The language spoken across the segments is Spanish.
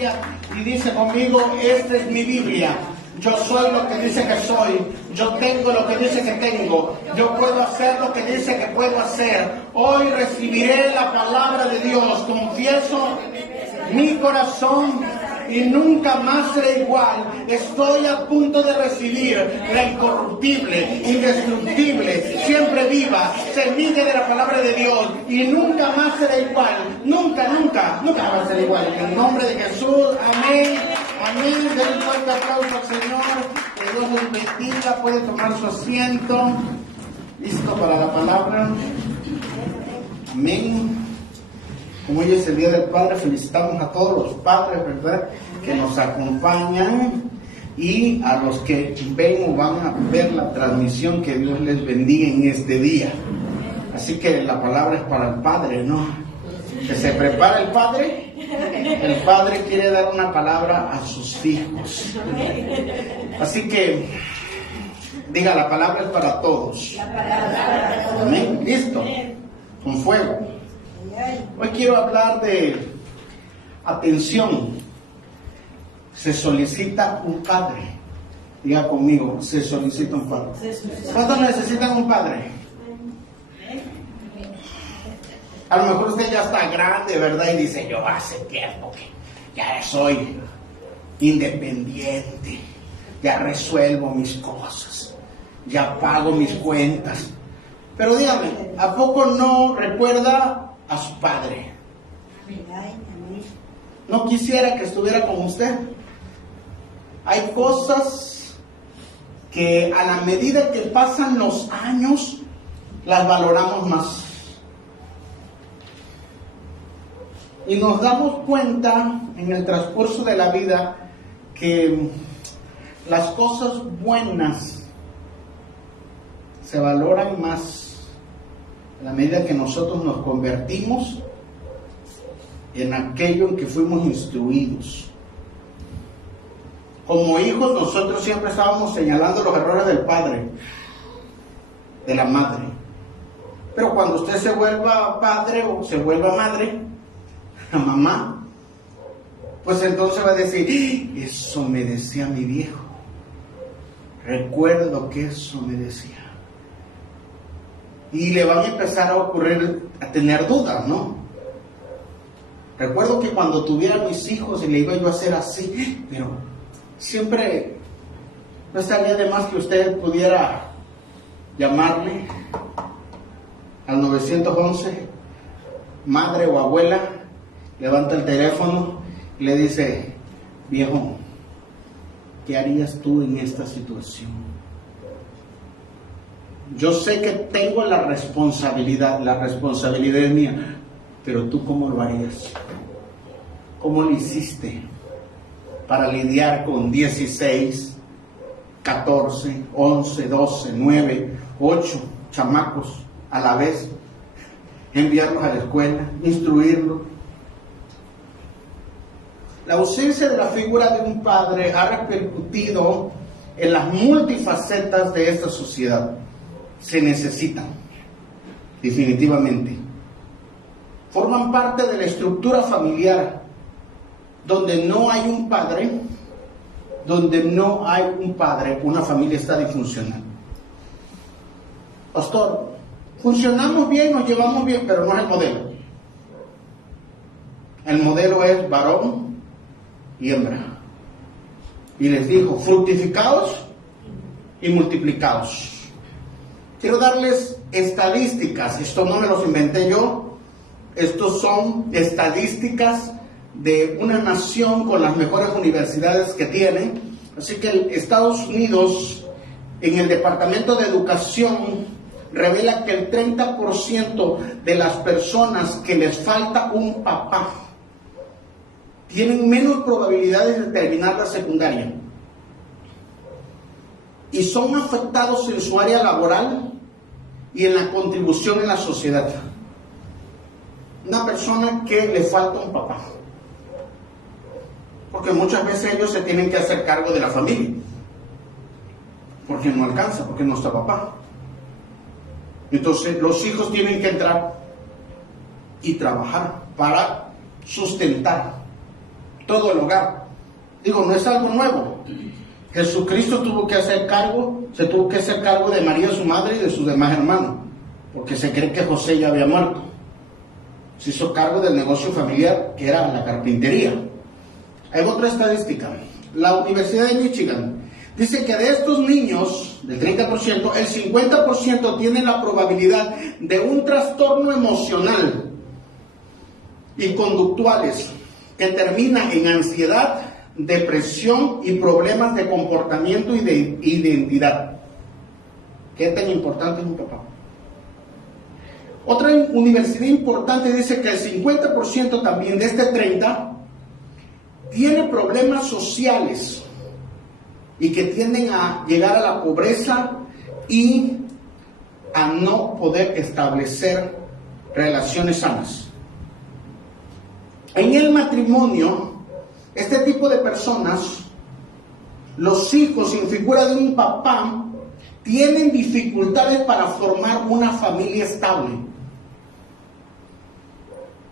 Biblia y dice conmigo, esta es mi Biblia. Yo soy lo que dice que soy. Yo tengo lo que dice que tengo. Yo puedo hacer lo que dice que puedo hacer. Hoy recibiré la palabra de Dios. Confieso mi corazón y nunca más seré igual. Estoy a punto de recibir la incorruptible, indestructible, siempre viva semilla de la palabra de Dios y nunca más seré igual. Nunca más seré igual. En el nombre de Jesús, amén. Amén. Den un fuerte aplauso al Señor. Que Dios los bendiga. Puede tomar su asiento. Listo para la palabra. Amén. Como hoy es el Día del Padre, felicitamos a todos los padres, ¿verdad?, que nos acompañan y a los que ven o van a ver la transmisión. Que Dios les bendiga en este día. Así que la palabra es para el Padre, ¿no? Que se prepara el Padre. El Padre quiere dar una palabra a sus hijos. Así que diga, la palabra es para todos. Amén. Listo. Con fuego. Hoy quiero hablar de atención. Se solicita un padre. Diga conmigo, se solicita un padre. ¿Cuántos necesitan un padre? A lo mejor usted ya está grande, ¿verdad? Y dice, yo hace tiempo que ya soy independiente, ya resuelvo mis cosas, ya pago mis cuentas. Pero dígame, ¿a poco no recuerda a su padre? ¿No quisiera que estuviera con usted? Hay cosas que a la medida que pasan los años, las valoramos más. Y nos damos cuenta en el transcurso de la vida que las cosas buenas se valoran más a la medida que nosotros nos convertimos en aquello en que fuimos instruidos. Como hijos, nosotros siempre estábamos señalando los errores del padre, de la madre. Pero cuando usted se vuelva padre o se vuelva madre, la mamá, pues entonces va a decir, eso me decía mi viejo. Recuerdo que eso me decía. Y le van a empezar a ocurrir, a tener dudas, ¿no? Recuerdo que cuando tuviera mis hijos y le iba yo a hacer así, pero siempre no estaría de más que usted pudiera llamarle al 911, madre o abuela, levanta el teléfono y le dice, viejo, ¿qué harías tú en esta situación? Yo sé que tengo la responsabilidad es mía, pero tú ¿cómo lo harías? ¿Cómo lo hiciste para lidiar con 16, 14, 11, 12, 9, 8 chamacos a la vez? Enviarlos a la escuela, instruirlos. La ausencia de la figura de un padre ha repercutido en las multifacetas de esta sociedad. Se necesitan, definitivamente. Forman parte de la estructura familiar. Donde no hay un padre, una familia está disfuncional. Pastor, funcionamos bien, nos llevamos bien, pero no es el modelo. El modelo es varón y hembra. Y les dijo, fructificaos y multiplicaos. Quiero darles estadísticas. Esto no me los inventé yo. Estos son estadísticas de una nación con las mejores universidades que tiene. Así que Estados Unidos, en el Departamento de Educación, revela que el 30% de las personas que les falta un papá tienen menos probabilidades de terminar la secundaria y son afectados en su área laboral y en la contribución en la sociedad. Una persona que le falta un papá, porque muchas veces ellos se tienen que hacer cargo de la familia, porque no alcanza, porque no está papá. Entonces los hijos tienen que entrar y trabajar para sustentar todo el hogar. Digo, no es algo nuevo. Jesucristo se tuvo que hacer cargo de María, su madre, y de sus demás hermanos, porque se cree que José ya había muerto. Se hizo cargo del negocio familiar, que era la carpintería. Hay otra estadística. La Universidad de Michigan dice que de estos niños, del 30%, el 50% tienen la probabilidad de un trastorno emocional y conductuales que termina en ansiedad, depresión y problemas de comportamiento y de identidad. ¿Qué tan importante es un papá? Otra universidad importante dice que el 50% también de este 30% tiene problemas sociales y que tienden a llegar a la pobreza y a no poder establecer relaciones sanas. En el matrimonio, este tipo de personas, los hijos sin figura de un papá, tienen dificultades para formar una familia estable.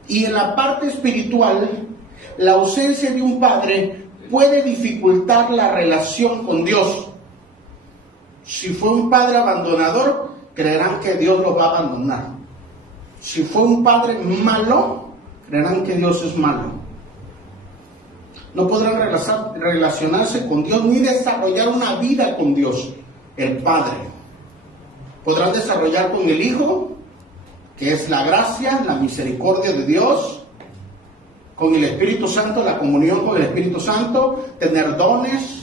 Y en la parte espiritual, la ausencia de un padre puede dificultar la relación con Dios. Si fue un padre abandonador, creerán que Dios los va a abandonar. Si fue un padre malo, creerán que Dios es malo. No podrán relacionarse con Dios ni desarrollar una vida con Dios, el Padre. Podrán desarrollar con el Hijo, que es la gracia, la misericordia de Dios, con el Espíritu Santo, la comunión con el Espíritu Santo, tener dones,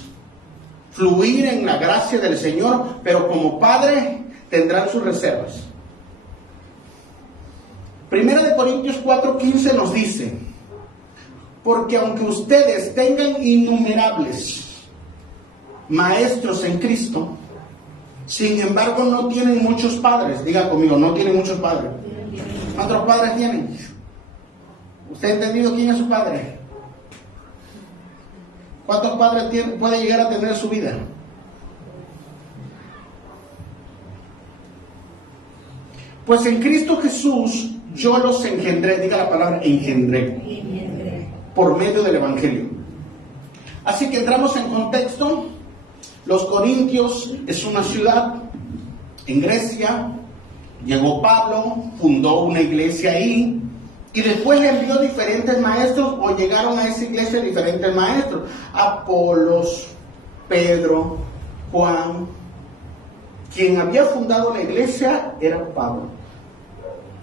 fluir en la gracia del Señor, pero como Padre tendrán sus reservas. Primera de Corintios 4:15 nos dice: porque aunque ustedes tengan innumerables maestros en Cristo, sin embargo no tienen muchos padres. Diga conmigo, no tienen muchos padres. ¿Cuántos padres tienen? ¿Usted ha entendido quién es su padre? ¿Cuántos padres puede llegar a tener en su vida? Pues en Cristo Jesús yo los engendré, diga la palabra engendré, por medio del Evangelio. Así que entramos en contexto. Los Corintios es una ciudad en Grecia. Llegó Pablo, fundó una iglesia ahí, y después le envió diferentes maestros, o llegaron a esa iglesia diferentes maestros: Apolos, Pedro, Juan. Quien había fundado la iglesia era Pablo,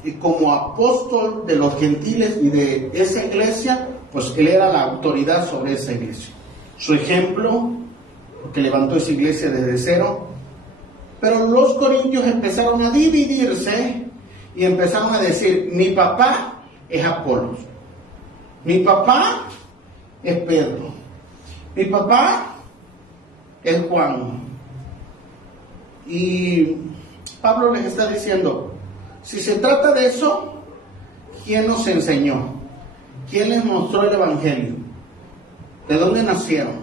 y como apóstol de los gentiles y de esa iglesia, pues él era la autoridad sobre esa iglesia. Su ejemplo, porque levantó esa iglesia desde cero. Pero los corintios empezaron a dividirse y empezaron a decir: mi papá es Apolos, mi papá es Pedro, mi papá es Juan. Y Pablo les está diciendo: si se trata de eso, ¿quién nos enseñó? ¿Quién les mostró el Evangelio? ¿De dónde nacieron?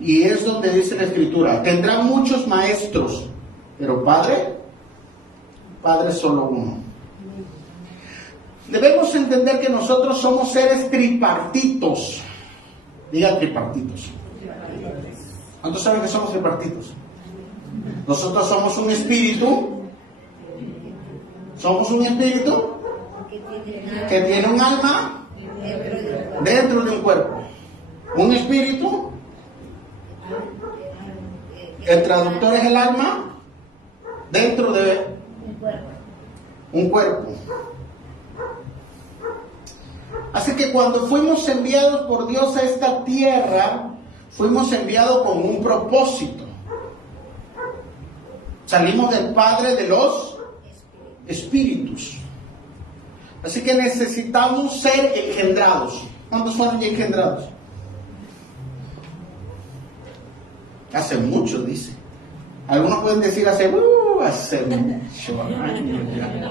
Y es donde dice la Escritura: tendrán muchos maestros, pero Padre solo uno. Debemos entender que nosotros somos seres tripartitos. Diga tripartitos. ¿Cuántos saben que somos tripartitos? Nosotros somos un espíritu. Somos un espíritu que tiene un alma dentro de un cuerpo. Un espíritu. El traductor es el alma dentro de un cuerpo. Así que cuando fuimos enviados por Dios a esta tierra, fuimos enviados con un propósito. Salimos del Padre de los espíritus. Así que necesitamos ser engendrados. ¿Cuántos fueron ya engendrados? Hace mucho, dice. Algunos pueden decir hace mucho años ya.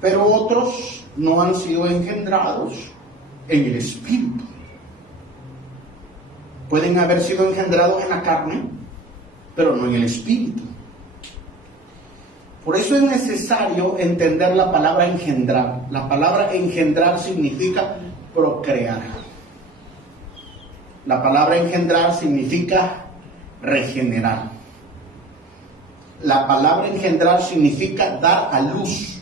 Pero otros no han sido engendrados en el espíritu. Pueden haber sido engendrados en la carne, pero no en el espíritu. Por eso es necesario entender la palabra engendrar. La palabra engendrar significa procrear. La palabra engendrar significa regenerar. La palabra engendrar significa dar a luz,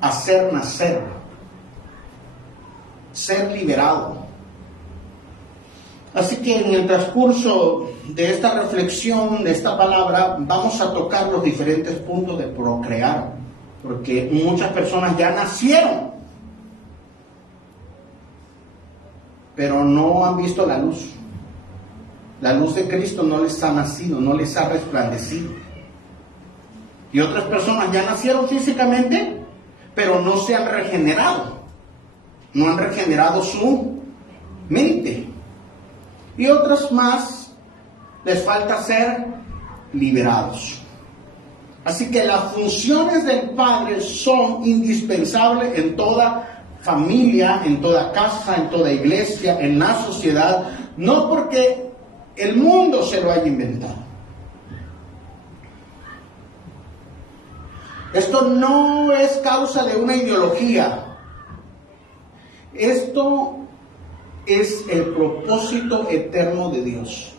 hacer nacer, ser liberado. Así que en el transcurso de esta reflexión, de esta palabra, vamos a tocar los diferentes puntos de procrear, porque muchas personas ya nacieron, pero no han visto la luz. La luz de Cristo no les ha nacido, no les ha resplandecido. Y otras personas ya nacieron físicamente, pero no se han regenerado. No han regenerado su mente. Y otras más les falta ser liberados. Así que las funciones del Padre son indispensables en toda familia, en toda casa, en toda iglesia, en la sociedad, no porque el mundo se lo haya inventado. Esto no es causa de una ideología. Esto es el propósito eterno de Dios.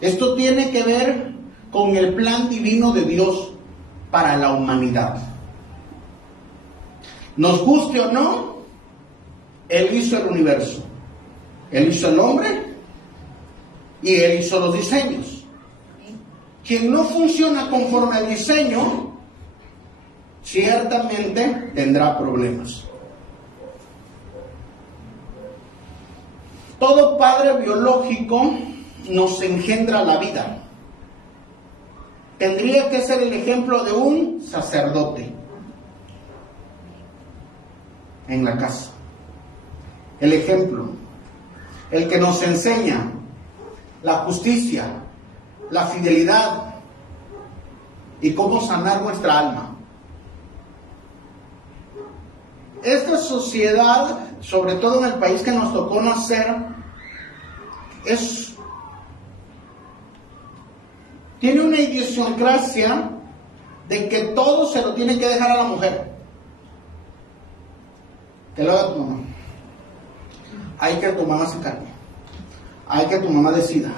Esto tiene que ver con el plan divino de Dios para la humanidad. Nos guste o no, Él hizo el universo. Él hizo el hombre y Él hizo los diseños. Quien no funciona conforme al diseño, ciertamente tendrá problemas. Todo padre biológico nos engendra la vida. Tendría que ser el ejemplo de un sacerdote en la casa. El ejemplo, el que nos enseña la justicia, la fidelidad y cómo sanar nuestra alma. Esta sociedad, sobre todo en el país que nos tocó nacer, tiene una idiosincrasia de que todo se lo tiene que dejar a la mujer. Que lo haga tu mamá. Hay que tu mamá se cargue. Hay que tu mamá decida.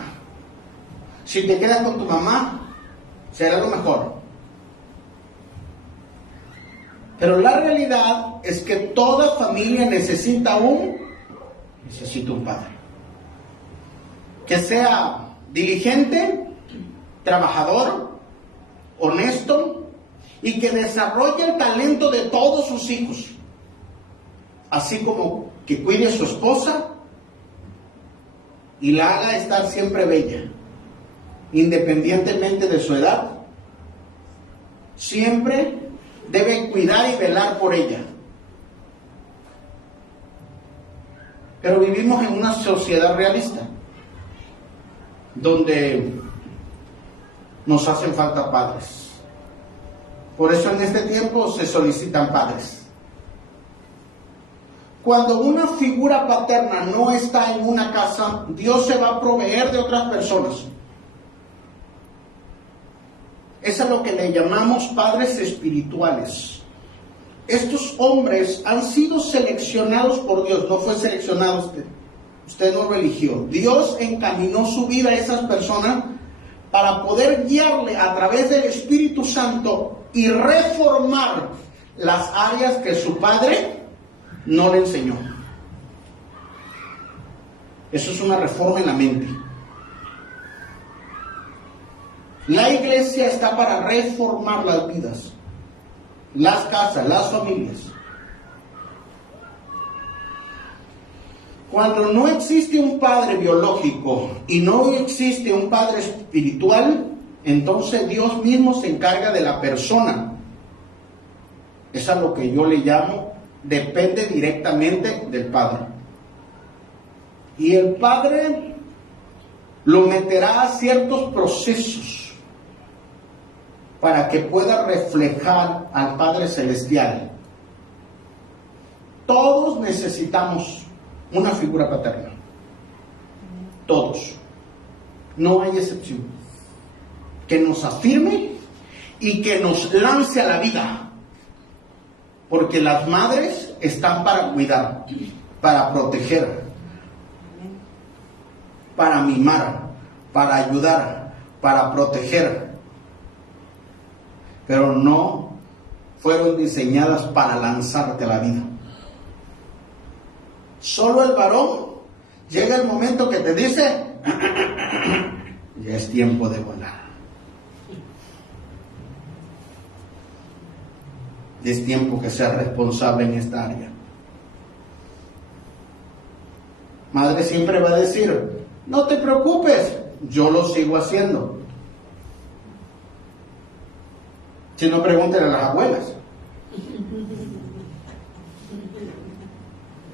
Si te quedas con tu mamá, será lo mejor. Pero la realidad es que toda familia necesita un padre. Que sea diligente, trabajador, honesto y que desarrolle el talento de todos sus hijos. Así como que cuide a su esposa y la haga estar siempre bella, independientemente de su edad. Siempre debe cuidar y velar por ella. Pero vivimos en una sociedad realista, donde nos hacen falta padres. Por eso en este tiempo se solicitan padres. Cuando una figura paterna no está en una casa, Dios se va a proveer de otras personas. Eso es lo que le llamamos padres espirituales. Estos hombres han sido seleccionados por Dios, no fue seleccionado usted. Usted no lo eligió. Dios encaminó su vida a esas personas para poder guiarle a través del Espíritu Santo y reformar las áreas que su padre no le enseñó. Eso es una reforma en la mente. La iglesia está para reformar las vidas, las casas, las familias. Cuando no existe un padre biológico y no existe un padre espiritual, entonces Dios mismo se encarga de la persona. Es a lo que yo le llamo depende directamente del Padre. Y el Padre lo meterá a ciertos procesos para que pueda reflejar al Padre Celestial. Todos necesitamos una figura paterna. Todos. No hay excepción. Que nos afirme y que nos lance a la vida. Porque las madres están para cuidar, para proteger, para mimar, para ayudar, para proteger. Pero no fueron diseñadas para lanzarte a la vida. Solo el varón llega el momento que te dice, ya es tiempo de volar. Es tiempo que seas responsable en esta área. Madre siempre va a decir, no te preocupes, yo lo sigo haciendo. Si no, pregúntenle a las abuelas.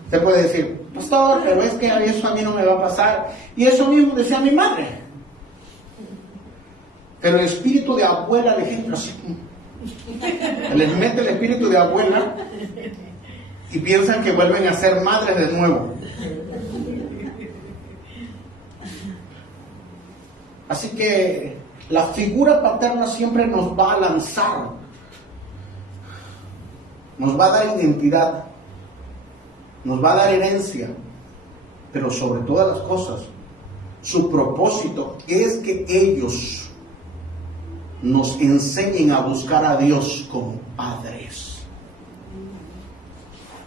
Usted puede decir, pastor, pero es que eso a mí no me va a pasar. Y eso mismo decía mi madre. Pero el espíritu de abuela le entra así. Les mete el espíritu de abuela y piensan que vuelven a ser madres de nuevo. Así que la figura paterna siempre nos va a lanzar, nos va a dar identidad, nos va a dar herencia, pero sobre todas las cosas, su propósito es que ellos nos enseñen a buscar a Dios como padres.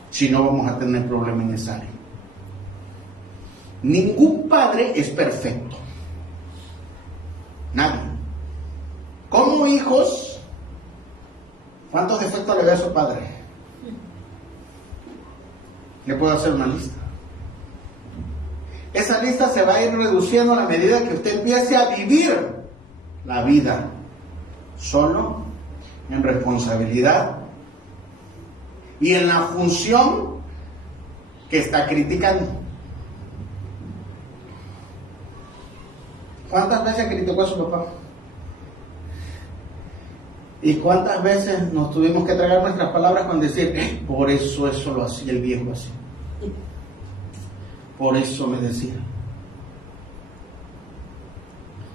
Si no, vamos a tener problemas en esa área. Ningún padre es perfecto. Nadie. Como hijos, ¿cuántos defectos le ve a su padre? Le puedo hacer una lista. Esa lista se va a ir reduciendo a la medida que usted empiece a vivir la vida solo, en responsabilidad y en la función que está criticando. ¿Cuántas veces criticó a su papá? ¿Y cuántas veces nos tuvimos que tragar nuestras palabras con decir, por eso lo hacía el viejo así? Por eso me decía.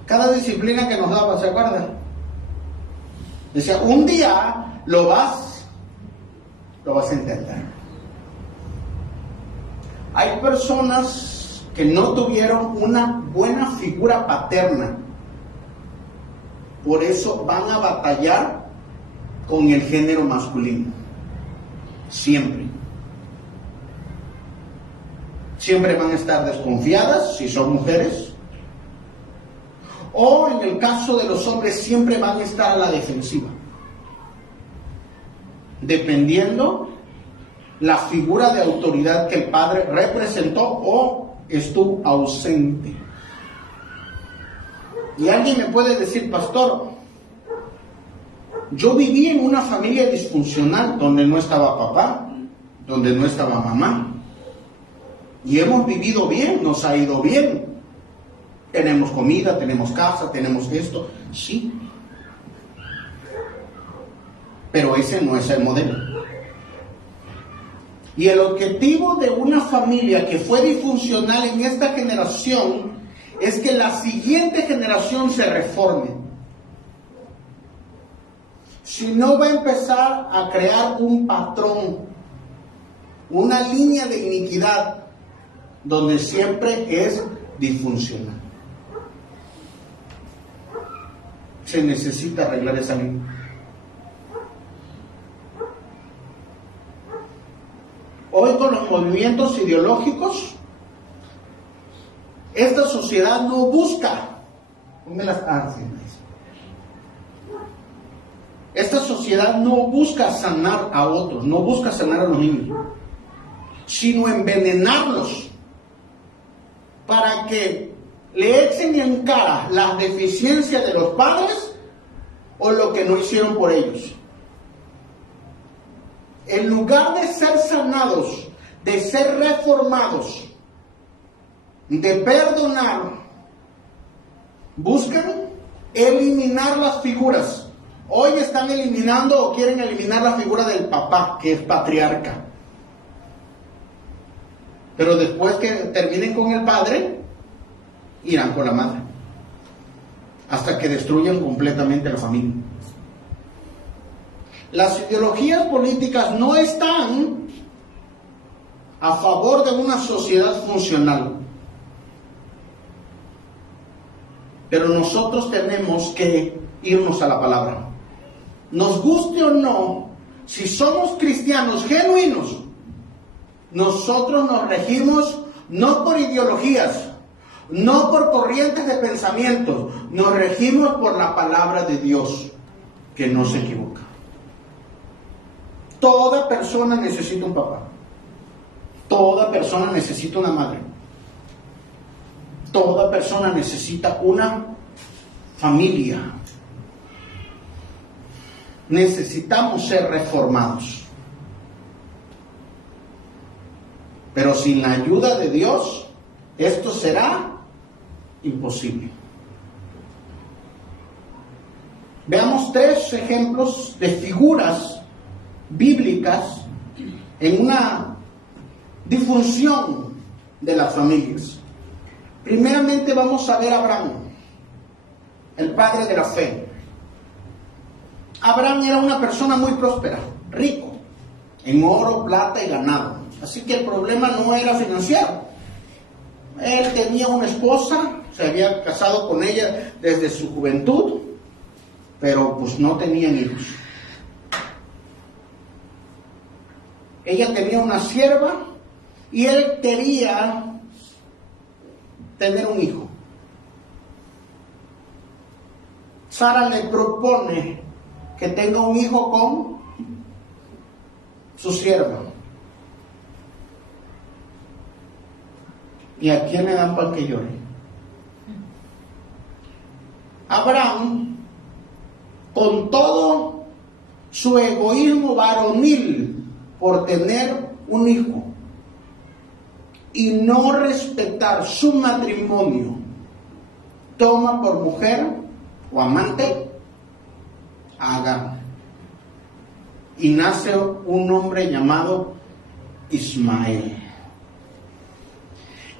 Cada disciplina que nos daba, ¿se acuerdan? Decía, un día lo vas a entender. Hay personas que no tuvieron una buena figura paterna. Por eso van a batallar con el género masculino. Siempre. Siempre van a estar desconfiadas si son mujeres. O en el caso de los hombres siempre van a estar a la defensiva. Dependiendo la figura de autoridad que el padre representó o estuvo ausente. Y alguien me puede decir, pastor, yo viví en una familia disfuncional donde no estaba papá, donde no estaba mamá. Y hemos vivido bien, nos ha ido bien. Tenemos comida, tenemos casa, tenemos esto. Sí. Pero ese no es el modelo. Y el objetivo de una familia que fue disfuncional en esta generación es que la siguiente generación se reforme. Si no, va a empezar a crear un patrón, una línea de iniquidad, donde siempre es disfuncional. Se necesita arreglar esa línea. Hoy con los movimientos ideológicos, esta sociedad no busca, esta sociedad no busca sanar a otros, no busca sanar a los niños, sino envenenarlos para que le echen en cara las deficiencias de los padres o lo que no hicieron por ellos. En lugar de ser sanados, de ser reformados, de perdonar, buscan eliminar las figuras. Hoy están eliminando o quieren eliminar la figura del papá, que es patriarca. Pero después que terminen con el padre, irán con la madre. hasta que destruyan completamente la familia. Las ideologías políticas no están a favor de una sociedad funcional, pero nosotros tenemos que irnos a la palabra. Nos guste o no, si somos cristianos genuinos, nosotros nos regimos no por ideologías, no por corrientes de pensamientos, nos regimos por la palabra de Dios, que no se equivoca. Toda persona necesita un papá. Toda persona necesita una madre. Toda persona necesita una familia. Necesitamos ser reformados. Pero sin la ayuda de Dios, esto será imposible. Veamos 3 ejemplos de figuras bíblicas en una disfunción de las familias. Primeramente vamos a ver a Abraham, el padre de la fe. Abraham era una persona muy próspera, rico, en oro, plata y ganado. Así que el problema no era financiero. Él tenía una esposa, se había casado con ella desde su juventud, pero pues no tenían hijos. Ella tenía una sierva y él quería tener un hijo. Sara le propone que tenga un hijo con su sierva. ¿Y a quién le dan pan que llore? Abraham, con todo su egoísmo varonil por tener un hijo y no respetar su matrimonio, toma por mujer o amante a Agar y nace un hombre llamado Ismael.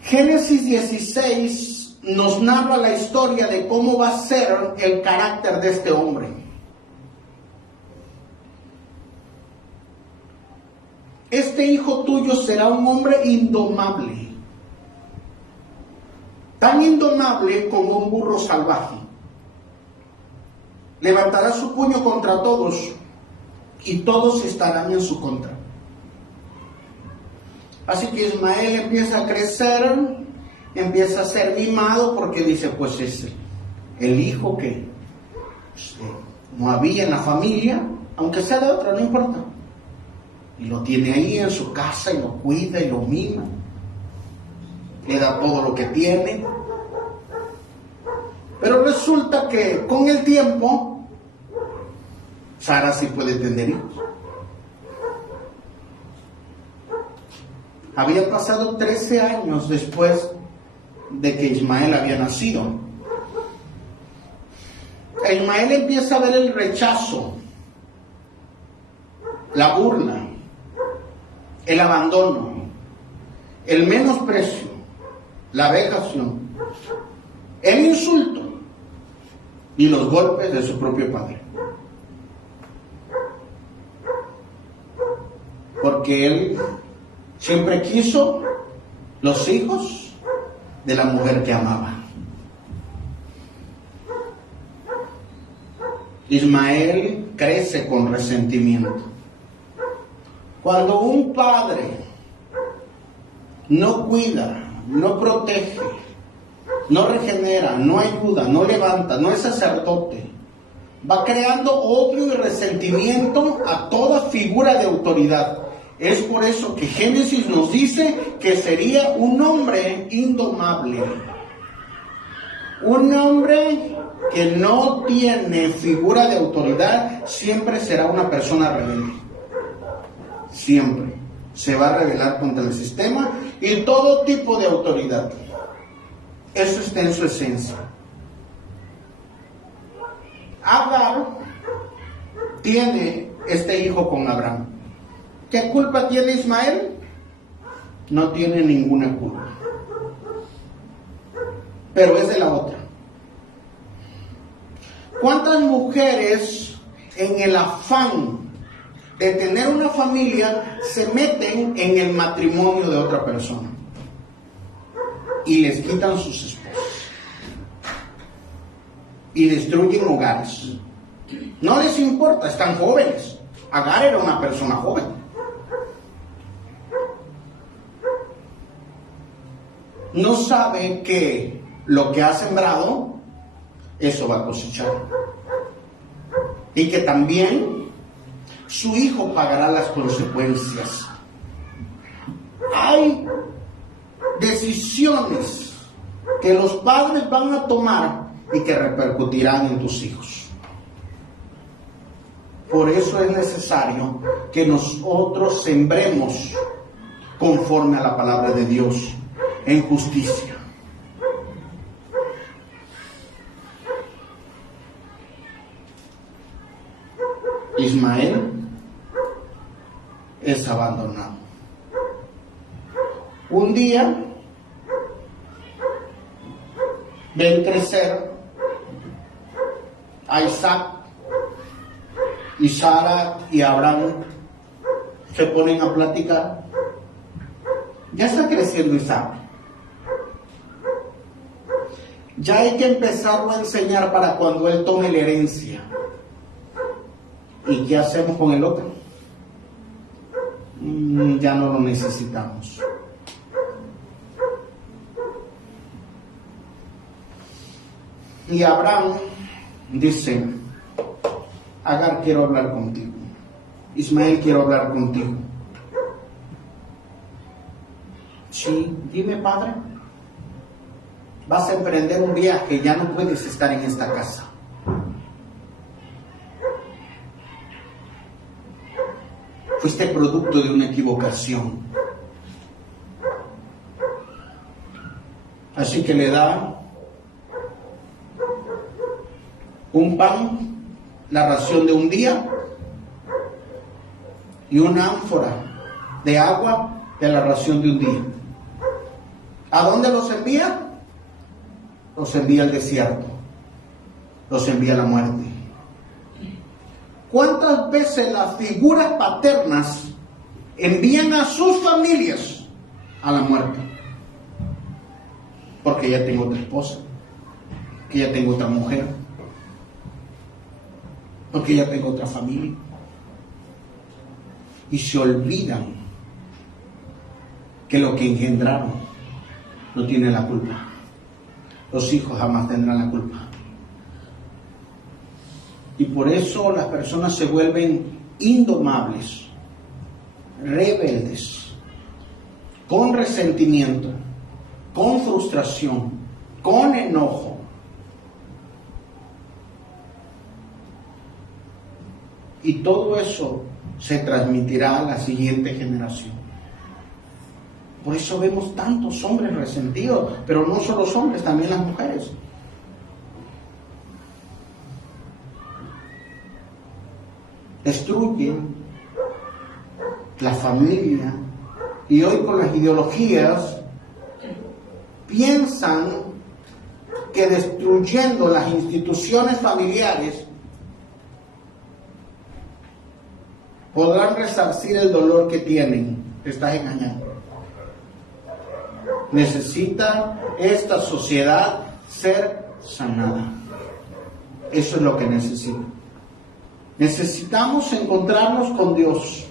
Génesis 16 nos narra la historia de cómo va a ser el carácter de este hombre. Este hijo tuyo será un hombre indomable, tan indomable como un burro salvaje. Levantará su puño contra todos y todos estarán en su contra. Así que Ismael empieza a crecer, empieza a ser mimado porque dice, pues es el hijo que no había en la familia, aunque sea de otro, no importa. Y lo tiene ahí en su casa y lo cuida y lo mima. Le da todo lo que tiene. Pero resulta que con el tiempo, Sara sí puede tener hijos. Había pasado 13 años después de que Ismael había nacido. Ismael empieza a ver el rechazo, la burla, el abandono, el menosprecio, la vejación, el insulto y los golpes de su propio padre. Porque él siempre quiso los hijos de la mujer que amaba. Ismael crece con resentimiento. Cuando un padre no cuida, no protege, no regenera, no ayuda, no levanta, no es sacerdote, va creando odio y resentimiento a toda figura de autoridad. Es por eso que Génesis nos dice que sería un hombre indomable. Un hombre que no tiene figura de autoridad siempre será una persona rebelde. Siempre se va a rebelar contra el sistema y todo tipo de autoridad. Eso está en su esencia. Agar tiene este hijo con Abraham. ¿Qué culpa tiene Ismael? No tiene ninguna culpa. Pero es de la otra. ¿Cuántas mujeres en el afán de tener una familia se meten en el matrimonio de otra persona y les quitan sus esposas y destruyen hogares? No les importa, están jóvenes. Agar era una persona joven. No sabe que lo que ha sembrado, eso va a cosechar. Y que también su hijo pagará las consecuencias. Hay decisiones que los padres van a tomar y que repercutirán en tus hijos. Por eso es necesario que nosotros sembremos conforme a la palabra de Dios, en justicia. Ismael es abandonado. Un día ven crecer a Isaac, y Sara y Abraham se ponen a platicar. Ya está creciendo Isaac. Ya hay que empezarlo a enseñar para cuando él tome la herencia. ¿Y qué hacemos con el otro? Ya no lo necesitamos. Y Abraham dice: Agar, quiero hablar contigo. Ismael, quiero hablar contigo. Sí, dime, padre. Vas a emprender un viaje, ya no puedes estar en esta casa. Fuiste producto de una equivocación. Así que le da un pan, la ración de un día, y una ánfora de agua de la ración de un día. ¿A dónde los envía? Los envía al desierto, los envía a la muerte. ¿Cuántas veces las figuras paternas envían a sus familias a la muerte? Porque ya tengo otra esposa, que ya tengo otra mujer, porque ya tengo otra familia. Y se olvidan que lo que engendraron no tiene la culpa. Los hijos jamás tendrán la culpa. Y por eso las personas se vuelven indomables, rebeldes, con resentimiento, con frustración, con enojo. Y todo eso se transmitirá a la siguiente generación. Por eso vemos tantos hombres resentidos, pero no solo los hombres, también las mujeres. Destruyen la familia, y hoy con las ideologías piensan que destruyendo las instituciones familiares podrán resarcir el dolor que tienen. Te estás engañando. Necesita esta sociedad ser sanada. Eso es lo que necesita. Necesitamos encontrarnos con Dios.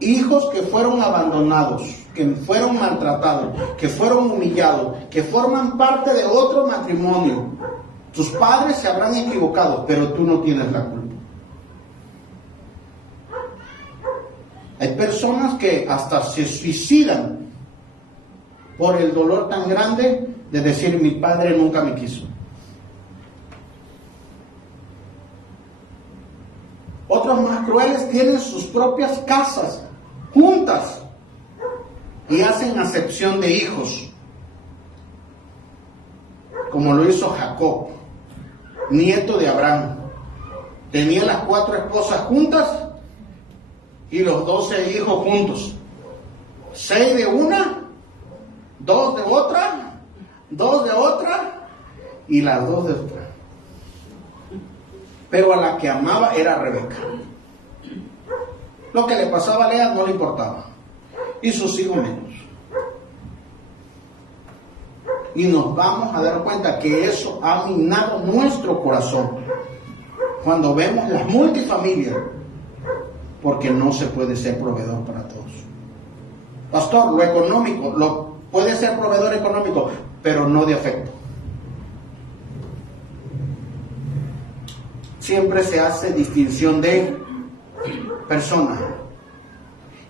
Hijos que fueron abandonados, que fueron maltratados, que fueron humillados, que forman parte de otro matrimonio. Tus padres se habrán equivocado, pero tú no tienes la culpa. Hay personas que hasta se suicidan por el dolor tan grande de decir: mi padre nunca me quiso. Otros más crueles tienen sus propias casas juntas y hacen acepción de hijos, como lo hizo Jacob, nieto de Abraham. Tenía las 4 esposas juntas y los 12 hijos juntos. 6 de una, 2 de otra, 2 de otra y las 2 de otra. pero a la que amaba era a Rebeca. Lo que le pasaba a Lea no le importaba, y sus hijos menos. Y nos vamos a dar cuenta que eso ha minado nuestro corazón cuando vemos las multifamilias, porque no se puede ser proveedor para todos. Pastor, lo económico, puede ser proveedor económico, pero no de afecto. Siempre se hace distinción de personas.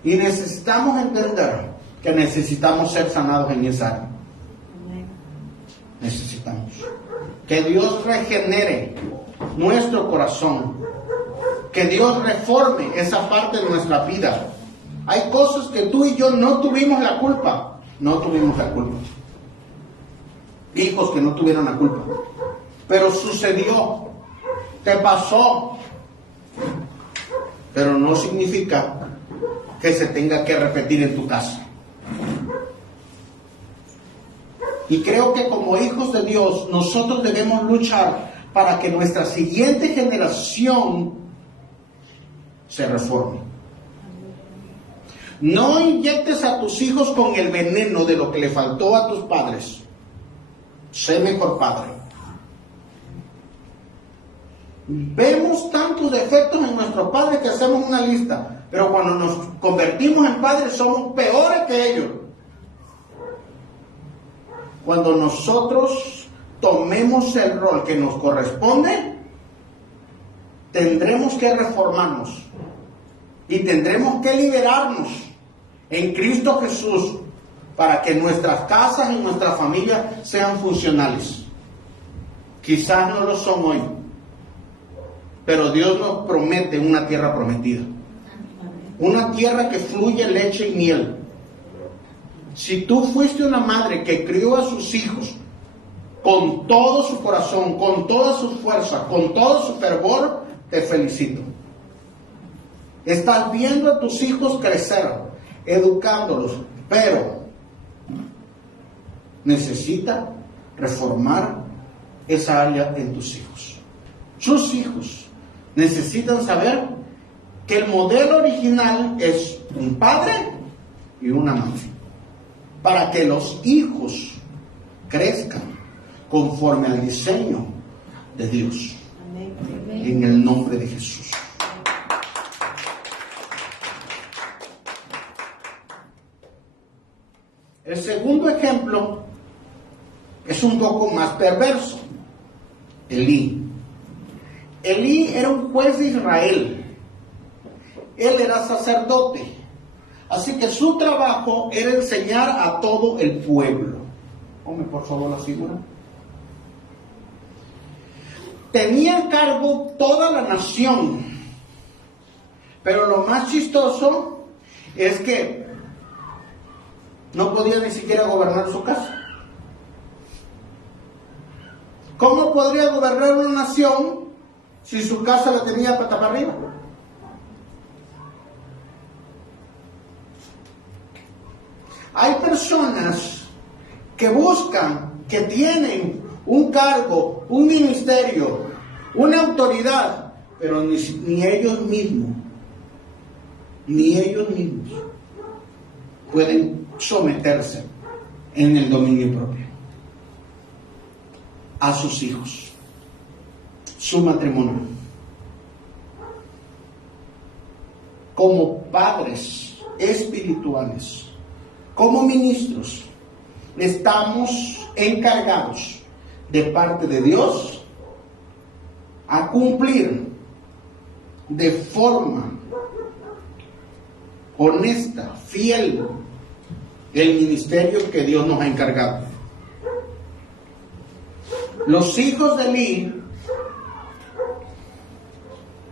Y necesitamos entender que necesitamos ser sanados en esa área. Necesitamos que Dios regenere nuestro corazón, que Dios reforme esa parte de nuestra vida. Hay cosas que tú y yo no tuvimos la culpa. No tuvimos la culpa. Hijos que no tuvieron la culpa. Pero sucedió. Te pasó. Pero no significa que se tenga que repetir en tu casa. Y creo que como hijos de Dios, nosotros debemos luchar para que nuestra siguiente generación se reforme. No inyectes a tus hijos con el veneno de lo que le faltó a tus padres. Sé mejor padre. Vemos tantos defectos en nuestros padres que hacemos una lista, pero cuando nos convertimos en padres somos peores que ellos. Cuando nosotros tomemos el rol que nos corresponde, tendremos que reformarnos y tendremos que liberarnos en Cristo Jesús para que nuestras casas y nuestra familia sean funcionales. Quizás no lo son hoy, pero Dios nos promete una tierra prometida, una tierra que fluye leche y miel. Si tú fuiste una madre que crió a sus hijos con todo su corazón, con toda su fuerza, con todo su fervor, te felicito. Estás viendo a tus hijos crecer, educándolos, pero necesita reformar esa área en tus hijos. Sus hijos necesitan saber que el modelo original es un padre y una madre, para que los hijos crezcan conforme al diseño de Dios. Amén. En el nombre de Jesús. El segundo ejemplo es un poco más perverso. Elí. Elí era un juez de Israel. Él era sacerdote. Así que su trabajo era enseñar a todo el pueblo. Ponme por favor la figura. Tenía a cargo toda la nación. Pero lo más chistoso es que no podía ni siquiera gobernar su casa. ¿Cómo podría gobernar una nación si su casa la tenía pata para arriba? Hay personas que buscan, que tienen un cargo, un ministerio, una autoridad, pero ni ellos mismos pueden someterse en el dominio propio a sus hijos, su matrimonio. Como padres espirituales, como ministros, estamos encargados de parte de Dios a cumplir de forma honesta, fiel, el ministerio que Dios nos ha encargado. Los hijos de Elí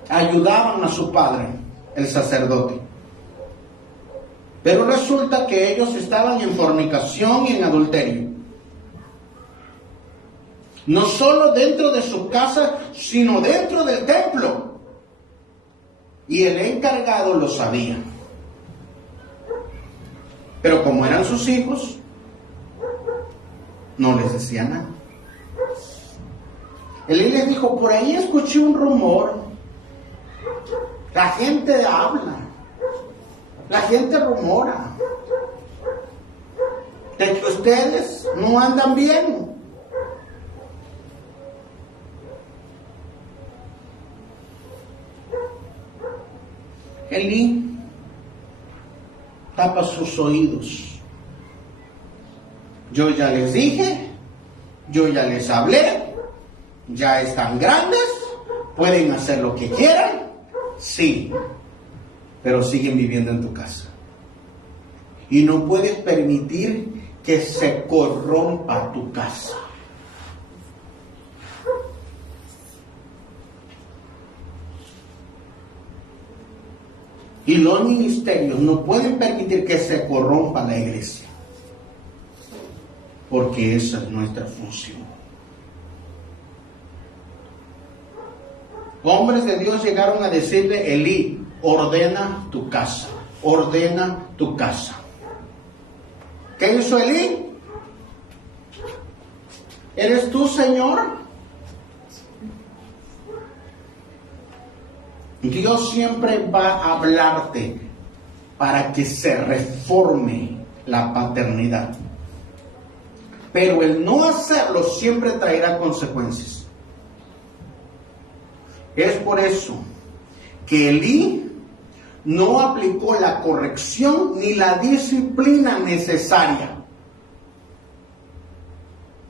ayudaban a su padre, el sacerdote. Pero resulta que ellos estaban en fornicación y en adulterio. No solo dentro de su casa, sino dentro del templo. Y el encargado lo sabía. Pero como eran sus hijos, no les decía nada. Elí les dijo, por ahí escuché un rumor. La gente habla. La gente rumora de que ustedes no andan bien. Elí tapa sus oídos. Yo ya les dije, yo ya les hablé, ya están grandes, pueden hacer lo que quieran, sí, pero siguen viviendo en tu casa. Y no puedes permitir que se corrompa tu casa. Y los ministerios no pueden permitir que se corrompa la iglesia, porque esa es nuestra función. Hombres de Dios llegaron a decirle, Elí, ordena tu casa, ordena tu casa. ¿Qué hizo Elí? ¿Eres tú, Señor? Dios siempre va a hablarte para que se reforme la paternidad. Pero el no hacerlo siempre traerá consecuencias. Es por eso que Elí no aplicó la corrección ni la disciplina necesaria.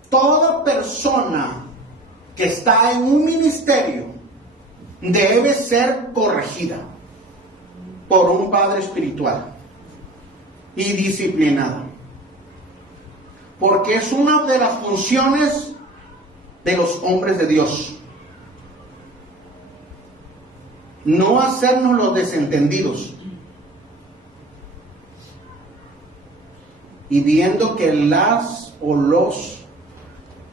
Toda persona que está en un ministerio debe ser corregida por un padre espiritual y disciplinada, porque es una de las funciones de los hombres de Dios. No hacernos los desentendidos y viendo que las o los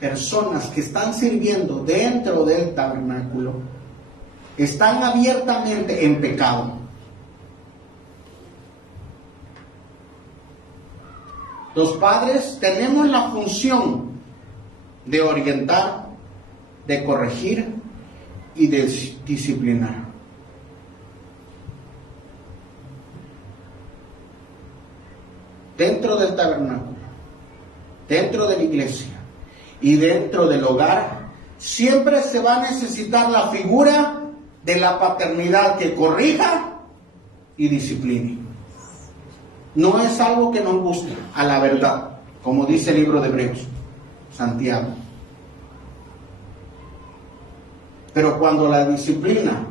personas que están sirviendo dentro del tabernáculo están abiertamente en pecado. Los padres tenemos la función de orientar, de corregir y de disciplinar. Dentro del tabernáculo, dentro de la iglesia y dentro del hogar, siempre se va a necesitar la figura de la paternidad que corrija y discipline. No es algo que nos guste, a la verdad, como dice el libro de Hebreos, Santiago. Pero cuando la disciplina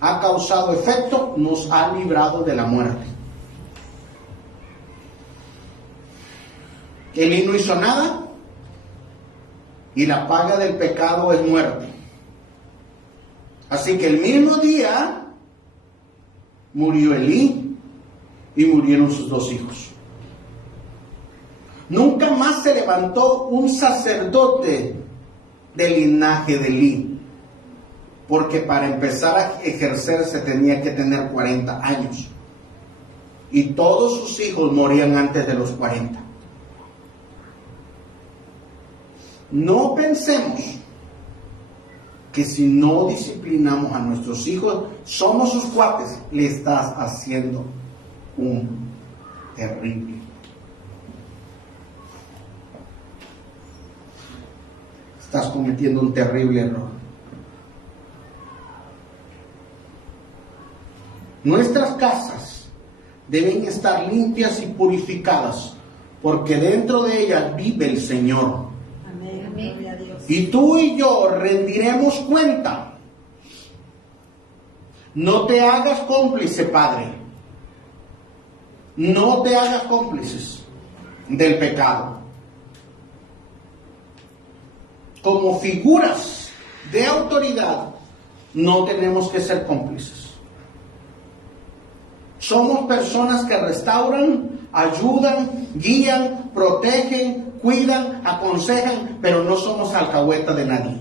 ha causado efecto, nos ha librado de la muerte. Elí no hizo nada y la paga del pecado es muerte. Así que el mismo día murió Elí y murieron sus 2 hijos. Nunca más se levantó un sacerdote del linaje de Elí, porque para empezar a ejercerse tenía que tener 40 años. Y todos sus hijos morían antes de los 40. No pensemos que si no disciplinamos a nuestros hijos, somos sus cuates, le estás haciendo un terrible. Estás cometiendo un terrible error. Nuestras casas deben estar limpias y purificadas, porque dentro de ellas vive el Señor. Y tú y yo rendiremos cuenta. No te hagas cómplice, padre. No te hagas cómplices del pecado. Como figuras de autoridad, no tenemos que ser cómplices. Somos personas que restauran, ayudan, guían, protegen, cuidan, aconsejan, pero no somos alcahueta de nadie.